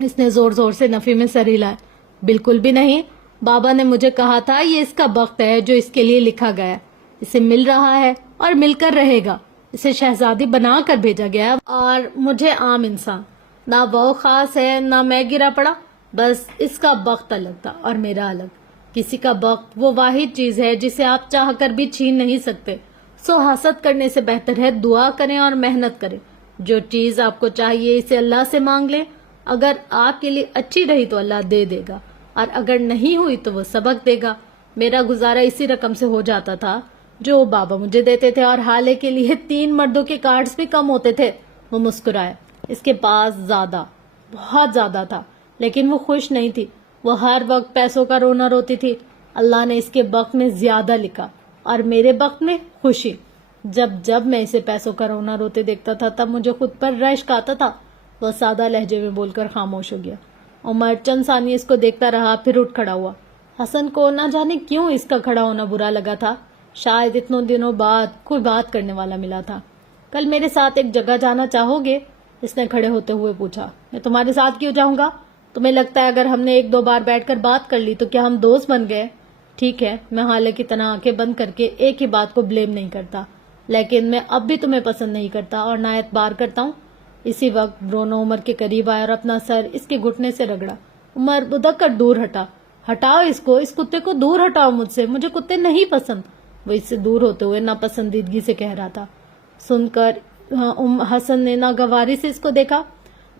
اس نے زور زور سے نفی میں سر ہلایا۔ بالکل بھی نہیں۔ بابا نے مجھے کہا تھا یہ اس کا بخت ہے جو اس کے لیے لکھا گیا، اسے مل رہا ہے اور مل کر رہے گا۔ اسے شہزادی بنا کر بھیجا گیا، اور مجھے عام انسان۔ نہ وہ خاص ہے نہ میں گرا پڑا، بس اس کا بخت الگ تھا اور میرا الگ۔ کسی کا بخت وہ واحد چیز ہے جسے آپ چاہ کر بھی چھین نہیں سکتے۔ سو حسد کرنے سے بہتر ہے دعا کریں اور محنت کریں۔ جو چیز آپ کو چاہیے اسے اللہ سے مانگ لیں۔ اگر آپ کے لیے اچھی رہی تو اللہ دے دے گا، اور اگر نہیں ہوئی تو وہ سبق دے گا۔ میرا گزارا اسی رقم سے ہو جاتا تھا جو بابا مجھے دیتے تھے، اور حالے کے لیے 3 مردوں کے کارڈز بھی کم ہوتے تھے۔ وہ مسکرائے۔ اس کے پاس زیادہ، بہت زیادہ تھا، لیکن وہ خوش نہیں تھی۔ وہ ہر وقت پیسوں کا رونا روتی تھی۔ اللہ نے اس کے بخت میں زیادہ لکھا، اور میرے بخت میں خوشی۔ جب میں اسے پیسوں کا رونا روتے دیکھتا تھا تب مجھے خود پر رشک آتا تھا۔ وہ سادہ لہجے میں بول کر خاموش ہو گیا۔ عمر چند ثانیے اس کو دیکھتا رہا، پھر اٹھ کھڑا ہوا۔ حسن کو نہ جانے کیوں اس کا کھڑا ہونا برا لگا تھا۔ شاید اتنوں دنوں بعد کوئی بات کرنے والا ملا تھا۔ کل میرے ساتھ ایک جگہ جانا چاہو گے؟ اس نے کھڑے ہوتے ہوئے پوچھا۔ میں تمہارے ساتھ کیوں جاؤں گا؟ تمہیں لگتا ہے اگر ہم نے 1-2 بار بیٹھ کر بات کر لی تو کیا ہم دوست بن گئے؟ ٹھیک ہے، میں حالے کی طرح آنکھیں بند کر کے ایک ہی بات کو بلیم نہیں کرتا، لیکن میں اب بھی تمہیں پسند نہیں کرتا اور نہ اعتبار کرتا ہوں۔ اسی وقت برونو عمر کے قریب آیا اور اپنا سر اس کے گھٹنے سے رگڑا۔ عمر بدک کر دور ہٹا۔ ہٹاؤ اس کو، اس کتے کو دور ہٹاؤ مجھ سے، مجھے کتے نہیں پسند۔ وہ اس سے دور ہوتے ہوئے ناپسندیدگی سے کہہ رہا تھا۔ سن کر حسن نے ناگواری سے اس کو دیکھا۔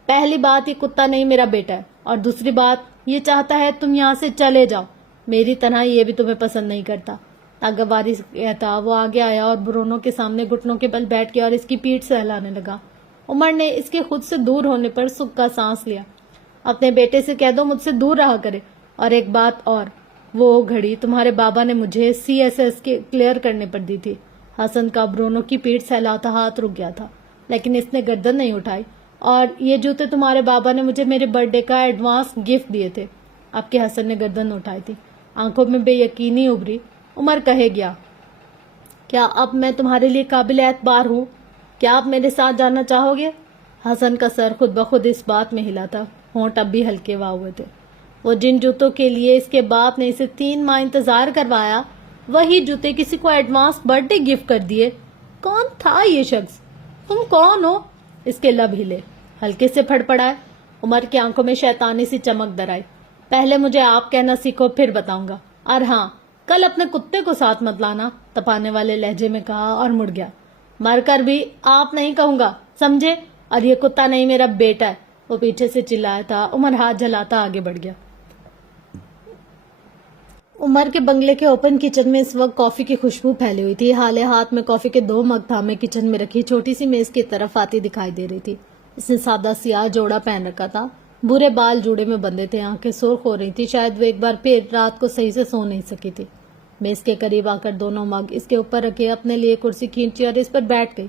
پہلی بات، یہ کتا نہیں میرا بیٹا ہے، اور دوسری بات یہ چاہتا ہے تم یہاں سے چلے جاؤ، میری طرح یہ بھی تمہیں پسند نہیں کرتا۔ ناگواری سے کہتا وہ آگے آیا اور برونو کے سامنے گھٹنوں کے بل بیٹھ گیا اور اس کی پیٹھ سے ہلانے لگا۔ عمر نے اس کے خود سے دور ہونے پر سکھ کا سانس لیا۔ اپنے بیٹے سے کہہ دو مجھ سے دور رہا کرے۔ اور ایک بات اور، وہ گھڑی تمہارے بابا نے مجھے CSS کے کلیئر کرنے پر دی تھی، حسن کا برونو کی پیٹھ سہلاتا ہاتھ رک گیا تھا، لیکن اس نے گردن نہیں اٹھائی۔ اور یہ جوتے تمہارے بابا نے مجھے میرے برتھ ڈے کا ایڈوانس گفٹ دیے تھے۔ اب کے حسن نے گردن اٹھائی تھی، آنکھوں میں بے یقینی ابھری۔ عمر کہے گیا، کیا اب میں تمہارے لیے قابل اعتبار ہوں؟ کیا آپ میرے ساتھ جانا چاہو گے؟ حسن کا سر خود بخود اس بات میں ہلا تھا، ہونٹ اب بھی ہلکے ہوا ہوئے تھے۔ وہ جن جوتوں کے لیے اس کے باپ نے اسے 3 ماہ انتظار کروایا، وہی جوتے کسی کو ایڈوانس برتھ ڈے گفٹ کر دیے۔ کون تھا یہ شخص؟ تم کون ہو؟ اس کے لب ہلے، ہلکے سے پھڑ پڑائے۔ عمر کی آنکھوں میں شیطانی سی چمک در آئی۔ پہلے مجھے آپ کہنا سیکھو، پھر بتاؤں گا۔ اور ہاں، کل اپنے کتے کو ساتھ مت لانا، تپانے والے لہجے میں کہا اور مڑ گیا۔ مر کر بھی آپ نہیں کہوں گا، سمجھے؟ اور یہ کتا نہیں، میرا بیٹا ہے، وہ پیچھے سے چلایا تھا۔ عمر ہاتھ جلاتا آگے بڑھ گیا۔ عمر کے بنگلے کے اوپن کچن میں اس وقت کافی کی خوشبو پھیلی ہوئی تھی۔ حالے ہاتھ میں کافی کے 2 مگ تھامے کچن میں رکھی چھوٹی سی میز کی طرف آتی دکھائی دے رہی تھی۔ اس نے سادہ سیاہ جوڑا پہن رکھا تھا، برے بال جوڑے میں بندھے تھے، آنکھیں سرخ ہو رہی تھی، شاید وہ ایک بار پھر رات کو صحیح سے سو نہیں سکی تھی۔ میز کے قریب آ کر دونوں مگ اس کے اوپر رکھے، اپنے لیے کرسی کھینچی اور اس پر بیٹھ گئی۔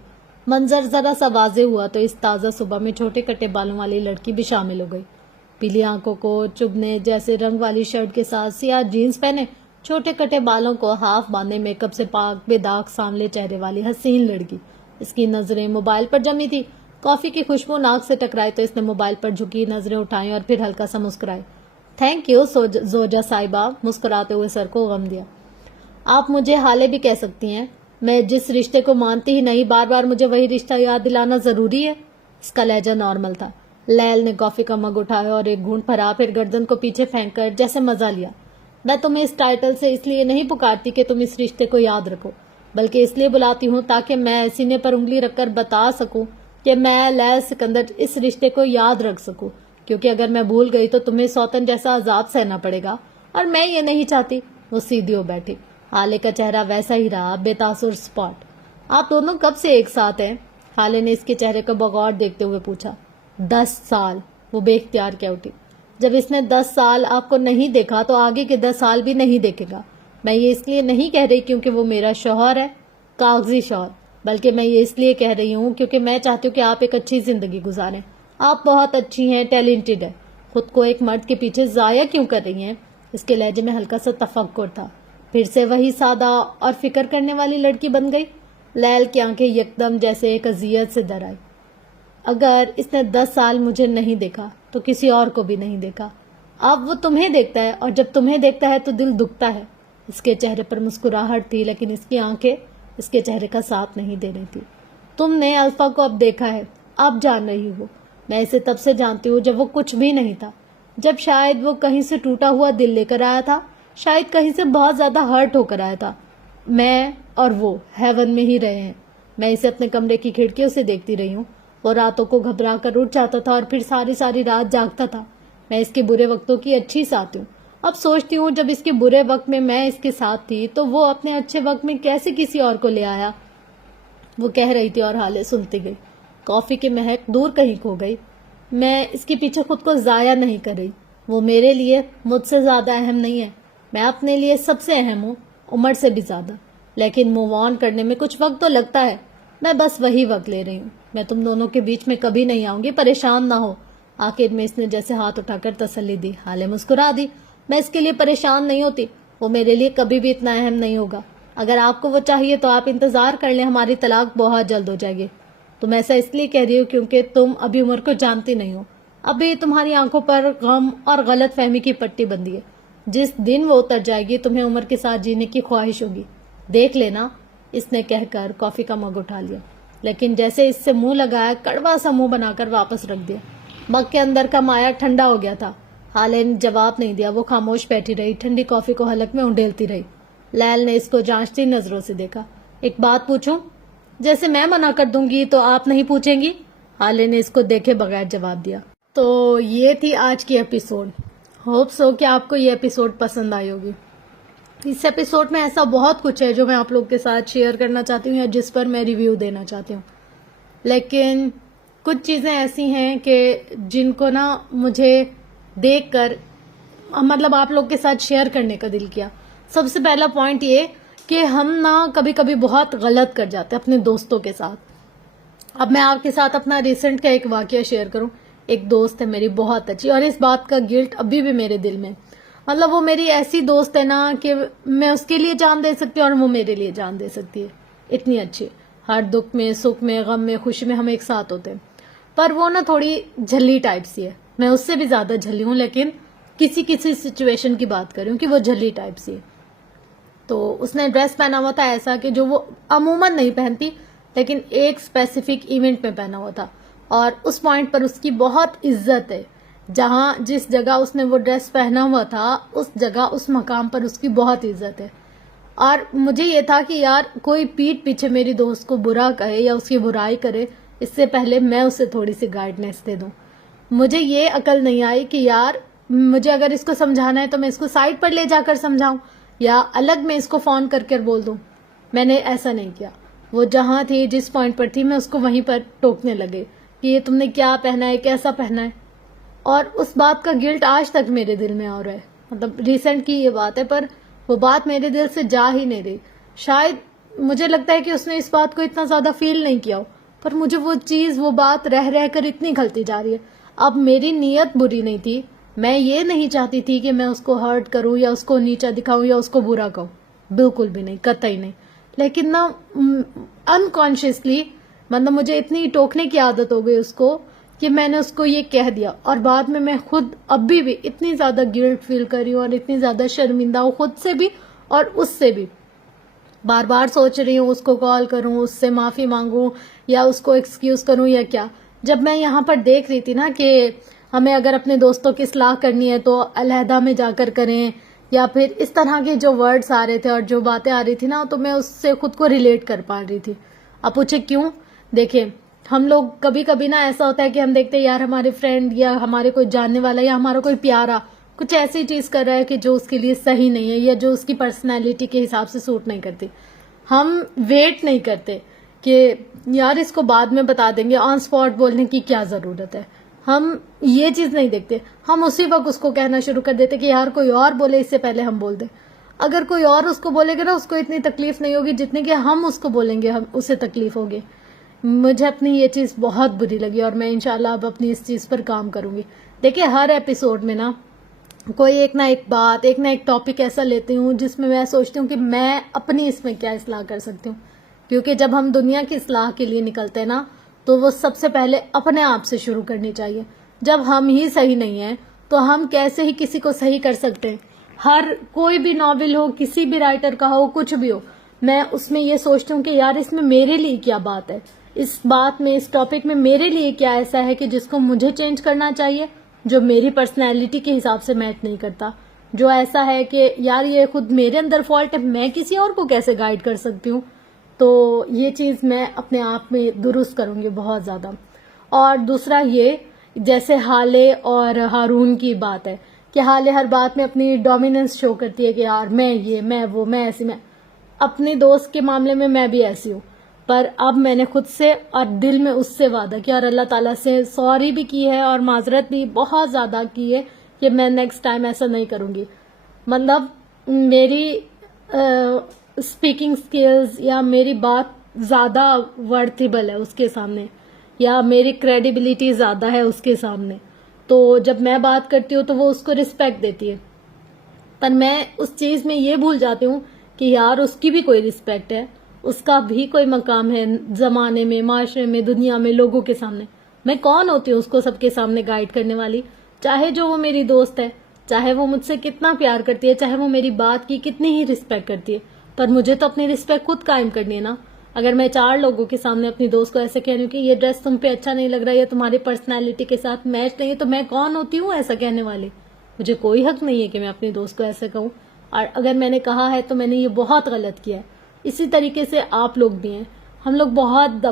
منظر ذرا سا واضح ہوا تو اس تازہ صبح میں چھوٹے کٹے بالوں والی لڑکی بھی شامل ہو گئی۔ پیلی آنکھوں کو چبھنے جیسے رنگ والی شرٹ کے ساتھ سیاہ جینز پہنے، چھوٹے کٹے بالوں کو ہاف باندھے، میک اپ سے پاک بے داغ سانولے چہرے والی حسین لڑکی۔ اس کی نظریں موبائل پر جمی تھی۔ کافی کی خوشبو ناک سے ٹکرائی تو اس نے موبائل پر جھکی، نظریں اٹھائیں اور پھر ہلکا سا مسکرائی۔ تھینک یو زوجہ صاحبہ، مسکراتے ہوئے سر کو غم دیا۔ آپ مجھے حالے بھی کہہ سکتی ہیں، میں جس رشتے کو مانتی ہی نہیں، بار بار مجھے وہی رشتہ یاد دلانا ضروری ہے؟ اس کا لہجہ نارمل تھا۔ لیل نے کافی کا مگ اٹھایا اور ایک گھونٹ بھرا، پھر گردن کو پیچھے پھینک کر جیسے مزہ لیا۔ میں تمہیں اس ٹائٹل سے اس لیے نہیں پکارتی کہ تم اس رشتے کو یاد رکھو، بلکہ اس لیے بلاتی ہوں تاکہ میں سینے پر انگلی رکھ کر بتا سکوں کہ میں لیل سکندر اس رشتے کو یاد رکھ سکوں، کیونکہ اگر میں بھول گئی تو تمہیں سوتن جیسا عذاب سہنا پڑے گا، اور میں یہ نہیں چاہتی۔ وہ سیدھی ہو بیٹھی، حالے کا چہرہ ویسا ہی رہا، بے تاثر سپاٹ۔ آپ دونوں کب سے ایک ساتھ ہیں؟ حالے نے اس کے چہرے کو بغور دیکھتے ہوئے پوچھا۔ 10 سال، وہ بے اختیار کہہ اٹھی۔ جب اس نے 10 سال آپ کو نہیں دیکھا تو آگے کے 10 سال بھی نہیں دیکھے گا۔ میں یہ اس لیے نہیں کہہ رہی کیونکہ وہ میرا شوہر ہے، کاغذی شوہر، بلکہ میں یہ اس لیے کہہ رہی ہوں کیونکہ میں چاہتی ہوں کہ آپ ایک اچھی زندگی گزاریں۔ آپ بہت اچھی ہیں، ٹیلنٹڈ ہیں، خود کو ایک مرد کے پیچھے ضائع کیوں کر رہی ہیں؟ اس کے لہجے میں ہلکا سا تفکر تھا۔ پھر سے وہی سادہ اور فکر کرنے والی لڑکی بن گئی۔ لیل کی آنکھیں یکدم جیسے ایک اذیت سے در آئی۔ اگر اس نے 10 سال مجھے نہیں دیکھا تو کسی اور کو بھی نہیں دیکھا۔ اب وہ تمہیں دیکھتا ہے، اور جب تمہیں دیکھتا ہے تو دل دکھتا ہے۔ اس کے چہرے پر مسکراہٹ تھی، لیکن اس کی آنکھیں اس کے چہرے کا ساتھ نہیں دے رہی تھی۔ تم نے الفا کو اب دیکھا ہے، اب جان رہی ہو۔ میں اسے تب سے جانتی ہوں جب وہ کچھ بھی نہیں تھا، جب شاید وہ کہیں سے ٹوٹا ہوا دل لے کر آیا تھا، شاید کہیں سے بہت زیادہ ہرٹ ہو کر آیا تھا۔ میں اور وہ ہیون میں ہی رہے ہیں۔ میں اسے اپنے کمرے کی کھڑکیوں سے دیکھتی رہی ہوں۔ وہ راتوں کو گھبرا کر اٹھ جاتا تھا اور پھر ساری رات جاگتا تھا۔ میں اس کے برے وقتوں کی اچھی ساتھ ہوں۔ اب سوچتی ہوں جب اس کے برے وقت میں اس کے ساتھ تھی تو وہ اپنے اچھے وقت میں کیسے کسی اور کو لے آیا؟ وہ کہہ رہی تھی اور حالے سنتی گئی۔ کافی کی مہک دور کہیں کھو گئی۔ میں اس کے پیچھے خود کو ضائع نہیں کر رہی۔ وہ میرے لیے مجھ سے زیادہ اہم نہیں ہے۔ میں اپنے لیے سب سے اہم ہوں، عمر سے بھی زیادہ، لیکن موو آن کرنے میں کچھ وقت تو لگتا ہے۔ میں بس وہی وقت لے رہی ہوں۔ میں تم دونوں کے بیچ میں کبھی نہیں آؤں گی، پریشان نہ ہو۔ آخر میں اس نے جیسے ہاتھ اٹھا کر تسلی دی۔ حالے مسکرا دی۔ میں اس کے لیے پریشان نہیں ہوتی، وہ میرے لیے کبھی بھی اتنا اہم نہیں ہوگا۔ اگر آپ کو وہ چاہیے تو آپ انتظار کر لیں، ہماری طلاق بہت جلد ہو جائے گی۔ تم ایسا اس لیے کہہ رہی ہو کیونکہ تم ابھی عمر کو جانتی نہیں ہو۔ ابھی تمہاری آنکھوں پر غم اور غلط فہمی کی پٹی بندھی ہے۔ جس دن وہ اتر جائے گی تمہیں عمر کے ساتھ جینے کی خواہش ہوگی، دیکھ لینا۔ اس نے کہہ کر کافی کا مگ اٹھا لیا، لیکن جیسے اس سے منہ لگایا، کڑوا سا منہ بنا کر واپس رکھ دیا۔ مگ کے اندر کا مایا ٹھنڈا ہو گیا تھا۔ حالے نے جواب نہیں دیا، وہ خاموش بیٹھی رہی، ٹھنڈی کافی کو حلق میں انڈیلتی رہی۔ لیل نے اس کو جانچتی نظروں سے دیکھا۔ ایک بات پوچھوں؟ جیسے میں منع کر دوں گی تو آپ نہیں پوچھیں گی؟ حالے نے اس کو دیکھے بغیر جواب دیا۔ تو یہ تھی آج کی ایپیسوڈ۔ ہوپ سو کہ آپ کو یہ ایپیسوڈ پسند آئی ہوگی۔ اس ایپیسوڈ میں ایسا بہت کچھ ہے جو میں آپ لوگ کے ساتھ شیئر کرنا چاہتی ہوں یا جس پر میں ریویو دینا چاہتی ہوں، لیکن کچھ چیزیں ایسی ہیں کہ جن کو نا مجھے دیکھ کر مطلب آپ لوگ کے ساتھ شیئر کرنے کا دل کیا۔ سب سے پہلا پوائنٹ یہ کہ ہم نا کبھی کبھی بہت غلط کر جاتے ہیں اپنے دوستوں کے ساتھ. اب میں آپ کے ساتھ اپنا ریسنٹ کا ایک واقعہ شیئر کروں. ایک دوست ہے میری بہت اچھی، اور اس بات کا گلٹ ابھی بھی میرے دل میں. مطلب وہ میری ایسی دوست ہے نا کہ میں اس کے لیے جان دے سکتی ہوں اور وہ میرے لیے جان دے سکتی ہے. اتنی اچھی، ہر دکھ میں، سکھ میں، غم میں، خوشی میں ہم ایک ساتھ ہوتے ہیں. پر وہ نا تھوڑی جھلی ٹائپ سی ہے. میں اس سے بھی زیادہ جھلی ہوں، لیکن کسی سچویشن کی بات کر رہی ہوں کہ وہ جھلی ٹائپ سی ہے. تو اس نے ڈریس پہنا ہوا تھا ایسا کہ جو وہ عموماً نہیں پہنتی، لیکن ایک اسپیسیفک ایونٹ میں پہنا ہوا تھا. اور اس پوائنٹ پر اس کی بہت عزت ہے. جس جگہ اس نے وہ ڈریس پہنا ہوا تھا، اس جگہ، اس مقام پر اس کی بہت عزت ہے. اور مجھے یہ تھا کہ یار کوئی پیٹھ پیچھے میری دوست کو برا کہے یا اس کی برائی کرے، اس سے پہلے میں اسے تھوڑی سی گائیڈنس دے دوں. مجھے یہ عقل نہیں آئی کہ یار مجھے اگر اس کو سمجھانا ہے تو میں اس کو سائڈ پر لے جا کر سمجھاؤں یا الگ میں اس کو فون کر کر بول دوں. میں نے ایسا نہیں کیا. وہ جہاں تھی، جس پوائنٹ پر تھی، میں اس کو وہیں پر ٹوکنے لگے کہ یہ تم نے کیا پہنا ہے، کیسا پہنا ہے. اور اس بات کا گلٹ آج تک میرے دل میں آ رہا ہے. مطلب ریسنٹ کی یہ بات ہے، پر وہ بات میرے دل سے جا ہی نہیں رہی. شاید مجھے لگتا ہے کہ اس نے اس بات کو اتنا زیادہ فیل نہیں کیا ہو، پر مجھے وہ بات رہ کر اتنی کھلتی جا رہی ہے. اب میری نیت بری نہیں تھی، میں یہ نہیں چاہتی تھی کہ میں اس کو ہرٹ کروں یا اس کو نیچا دکھاؤں یا اس کو برا کہوں. بالکل بھی نہیں، قطعی نہیں. لیکن نا انکانشیسلی، مطلب مجھے اتنی ٹوکنے کی عادت ہو گئی اس کو کہ میں نے اس کو یہ کہہ دیا. اور بعد میں خود ابھی بھی اتنی زیادہ گلٹ فیل کر رہی ہوں اور اتنی زیادہ شرمندہ ہوں خود سے بھی اور اس سے بھی. بار بار سوچ رہی ہوں اس کو کال کروں، اس سے معافی مانگوں یا اس کو ایکسکیوز کروں یا کیا. جب میں یہاں پر دیکھ رہی تھی نا کہ ہمیں اگر اپنے دوستوں کی اصلاح کرنی ہے تو علیحدہ میں جا کر کریں، یا پھر اس طرح کے جو ورڈز آ رہے تھے اور جو باتیں آ رہی تھی نا، تو میں اس سے خود کو ریلیٹ کر پا رہی تھی. اب پوچھے کیوں؟ دیکھیں، ہم لوگ کبھی کبھی نا ایسا ہوتا ہے کہ ہم دیکھتے ہیں یار ہمارے فرینڈ یا ہمارے کوئی جاننے والا یا ہمارا کوئی پیارا کچھ ایسی چیز کر رہا ہے کہ جو اس کے لیے صحیح نہیں ہے یا جو اس کی پرسنالٹی کے حساب سے سوٹ نہیں کرتی. ہم ویٹ نہیں کرتے کہ یار اس کو بعد میں بتا دیں گے، آن سپاٹ بولنے کی کیا ضرورت ہے. ہم یہ چیز نہیں دیکھتے، ہم اسی وقت اس کو کہنا شروع کر دیتے کہ یار کوئی اور بولے اس سے پہلے ہم بول دیں. اگر کوئی اور اس کو بولے گا نا، اس کو اتنی تکلیف نہیں ہوگی جتنی کہ ہم اس کو بولیں گے اسے تکلیف ہوگی. مجھے اپنی یہ چیز بہت بری لگی اور میں انشاءاللہ اب اپنی اس چیز پر کام کروں گی. دیکھیں، ہر ایپیسوڈ میں نا کوئی ایک نہ ایک بات، ایک نہ ایک ٹاپک ایسا لیتی ہوں جس میں سوچتی ہوں کہ میں اپنی اس میں کیا اصلاح کر سکتی ہوں. کیونکہ جب ہم دنیا کی اصلاح کے لیے نکلتے ہیں نا، تو وہ سب سے پہلے اپنے آپ سے شروع کرنی چاہیے. جب ہم ہی صحیح نہیں ہیں تو ہم کیسے ہی کسی کو صحیح کر سکتے ہیں. کوئی بھی ناول ہو، کسی بھی رائٹر کا ہو، کچھ بھی ہو، میں اس میں یہ سوچتی ہوں کہ یار اس میں میرے لیے کیا بات ہے، اس بات میں، اس ٹاپک میں میرے لیے کیا ایسا ہے کہ جس کو مجھے چینج کرنا چاہیے، جو میری پرسنالٹی کے حساب سے میچ نہیں کرتا، جو ایسا ہے کہ یار یہ خود میرے اندر فالٹ ہے، میں کسی اور کو کیسے گائیڈ کر سکتی ہوں. تو یہ چیز میں اپنے آپ میں درست کروں گی بہت زیادہ. اور دوسرا یہ، جیسے حالے اور ہارون کی بات ہے کہ حالے ہر بات میں اپنی ڈومیننس شو کرتی ہے کہ یار میں یہ، میں وہ، میں ایسی. میں اپنے دوست کے معاملے میں بھی ایسی ہوں. پر اب میں نے خود سے اور دل میں اس سے وعدہ کیا اور اللہ تعالیٰ سے سوری بھی کی ہے اور معذرت بھی بہت زیادہ کی ہے کہ میں نیکسٹ ٹائم ایسا نہیں کروں گی. مطلب میری اسپیکنگ سکلز یا میری بات زیادہ ورتھیبل ہے اس کے سامنے، یا میری کریڈیبلٹی زیادہ ہے اس کے سامنے. تو جب میں بات کرتی ہوں تو وہ اس کو رسپیکٹ دیتی ہے. پر میں اس چیز میں یہ بھول جاتی ہوں کہ یار اس کی بھی کوئی رسپیکٹ ہے، اس کا بھی کوئی مقام ہے زمانے میں، معاشرے میں، دنیا میں، لوگوں کے سامنے. میں کون ہوتی ہوں اس کو سب کے سامنے گائیڈ کرنے والی؟ چاہے جو وہ میری دوست ہے، چاہے وہ مجھ سے کتنا پیار کرتی ہے، چاہے وہ میری بات کی کتنی ہی رسپیکٹ کرتی ہے، پر مجھے تو اپنی رسپیکٹ خود قائم کرنی ہے نا. اگر میں 4 لوگوں کے سامنے اپنی دوست کو ایسے کہہ رہی ہوں کہ یہ ڈریس تم پہ اچھا نہیں لگ رہا یا تمہاری پرسنالٹی کے ساتھ میچ نہیں ہے، تو میں کون ہوتی ہوں ایسا کہنے والی؟ مجھے کوئی حق نہیں ہے کہ میں اپنی دوست کو ایسے کہوں. اور اگر میں نے کہا ہے تو میں نے یہ بہت غلط کیا ہے. اسی طریقے سے آپ لوگ بھی ہیں. ہم لوگ بہت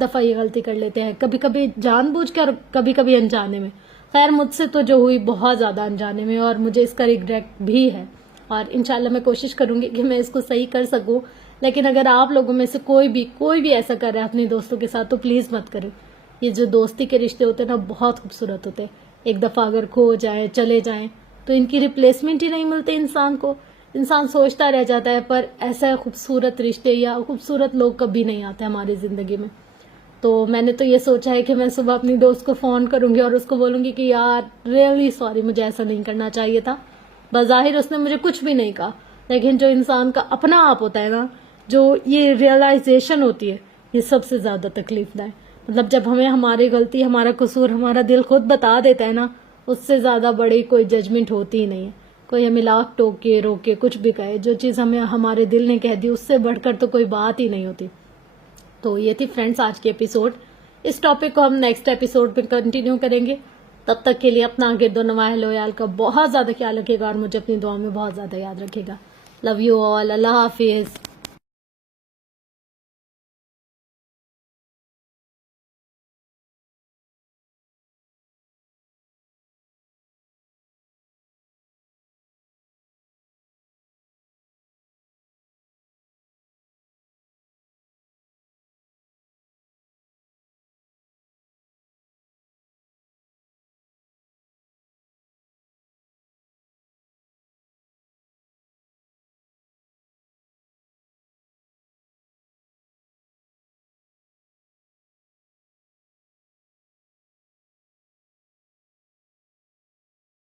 دفعہ یہ غلطی کر لیتے ہیں، کبھی کبھی جان بوجھ کے اور کبھی کبھی انجانے میں. خیر مجھ سے تو جو ہوئی بہت زیادہ انجانے میں، اور مجھے اس کا ریگریٹ بھی ہے، اور انشاءاللہ میں کوشش کروں گی کہ میں اس کو صحیح کر سکوں. لیکن اگر آپ لوگوں میں سے کوئی بھی ایسا کر رہا ہے اپنی دوستوں کے ساتھ تو پلیز مت کریں. یہ جو دوستی کے رشتے ہوتے ہیں نا بہت خوبصورت ہوتے ہیں. ایک دفعہ اگر کھو جائیں، چلے جائیں تو ان کی ریپلیسمنٹ ہی نہیں ملتے انسان کو. انسان سوچتا رہ جاتا ہے، پر ایسا خوبصورت رشتے یا خوبصورت لوگ کبھی نہیں آتے ہماری زندگی میں. تو میں نے تو یہ سوچا ہے کہ میں صبح اپنی دوست کو فون کروں گی اور اس کو بولوں گی کہ یار ریئلی سوری، مجھے ایسا نہیں کرنا چاہیے تھا. بظاہر اس نے مجھے کچھ بھی نہیں کہا، لیکن جو انسان کا اپنا آپ ہوتا ہے نا، جو یہ ریئلائزیشن ہوتی ہے، یہ سب سے زیادہ تکلیف دہ ہے. مطلب جب ہمیں ہماری غلطی، ہمارا قصور ہمارا دل خود بتا دیتا ہے نا، اس سے زیادہ بڑی کوئی ججمنٹ ہوتی ہی نہیں ہے. کوئی ہمیں لاکھ ٹوکے روکے کچھ بھی کہے، جو چیز ہمیں ہمارے دل نے کہہ دی اس سے بڑھ کر تو کوئی بات ہی نہیں ہوتی. تو یہ تھی فرینڈز آج کی ایپیسوڈ. اس ٹاپک کو ہم نیکسٹ ایپیسوڈ پہ کنٹینیو کریں گے. تب تک کے لیے اپنا گرد و نواح لویال کا بہت زیادہ خیال رکھے گا اور مجھے اپنی دعا میں بہت زیادہ یاد رکھے گا. Love you all. اللہ حافظ.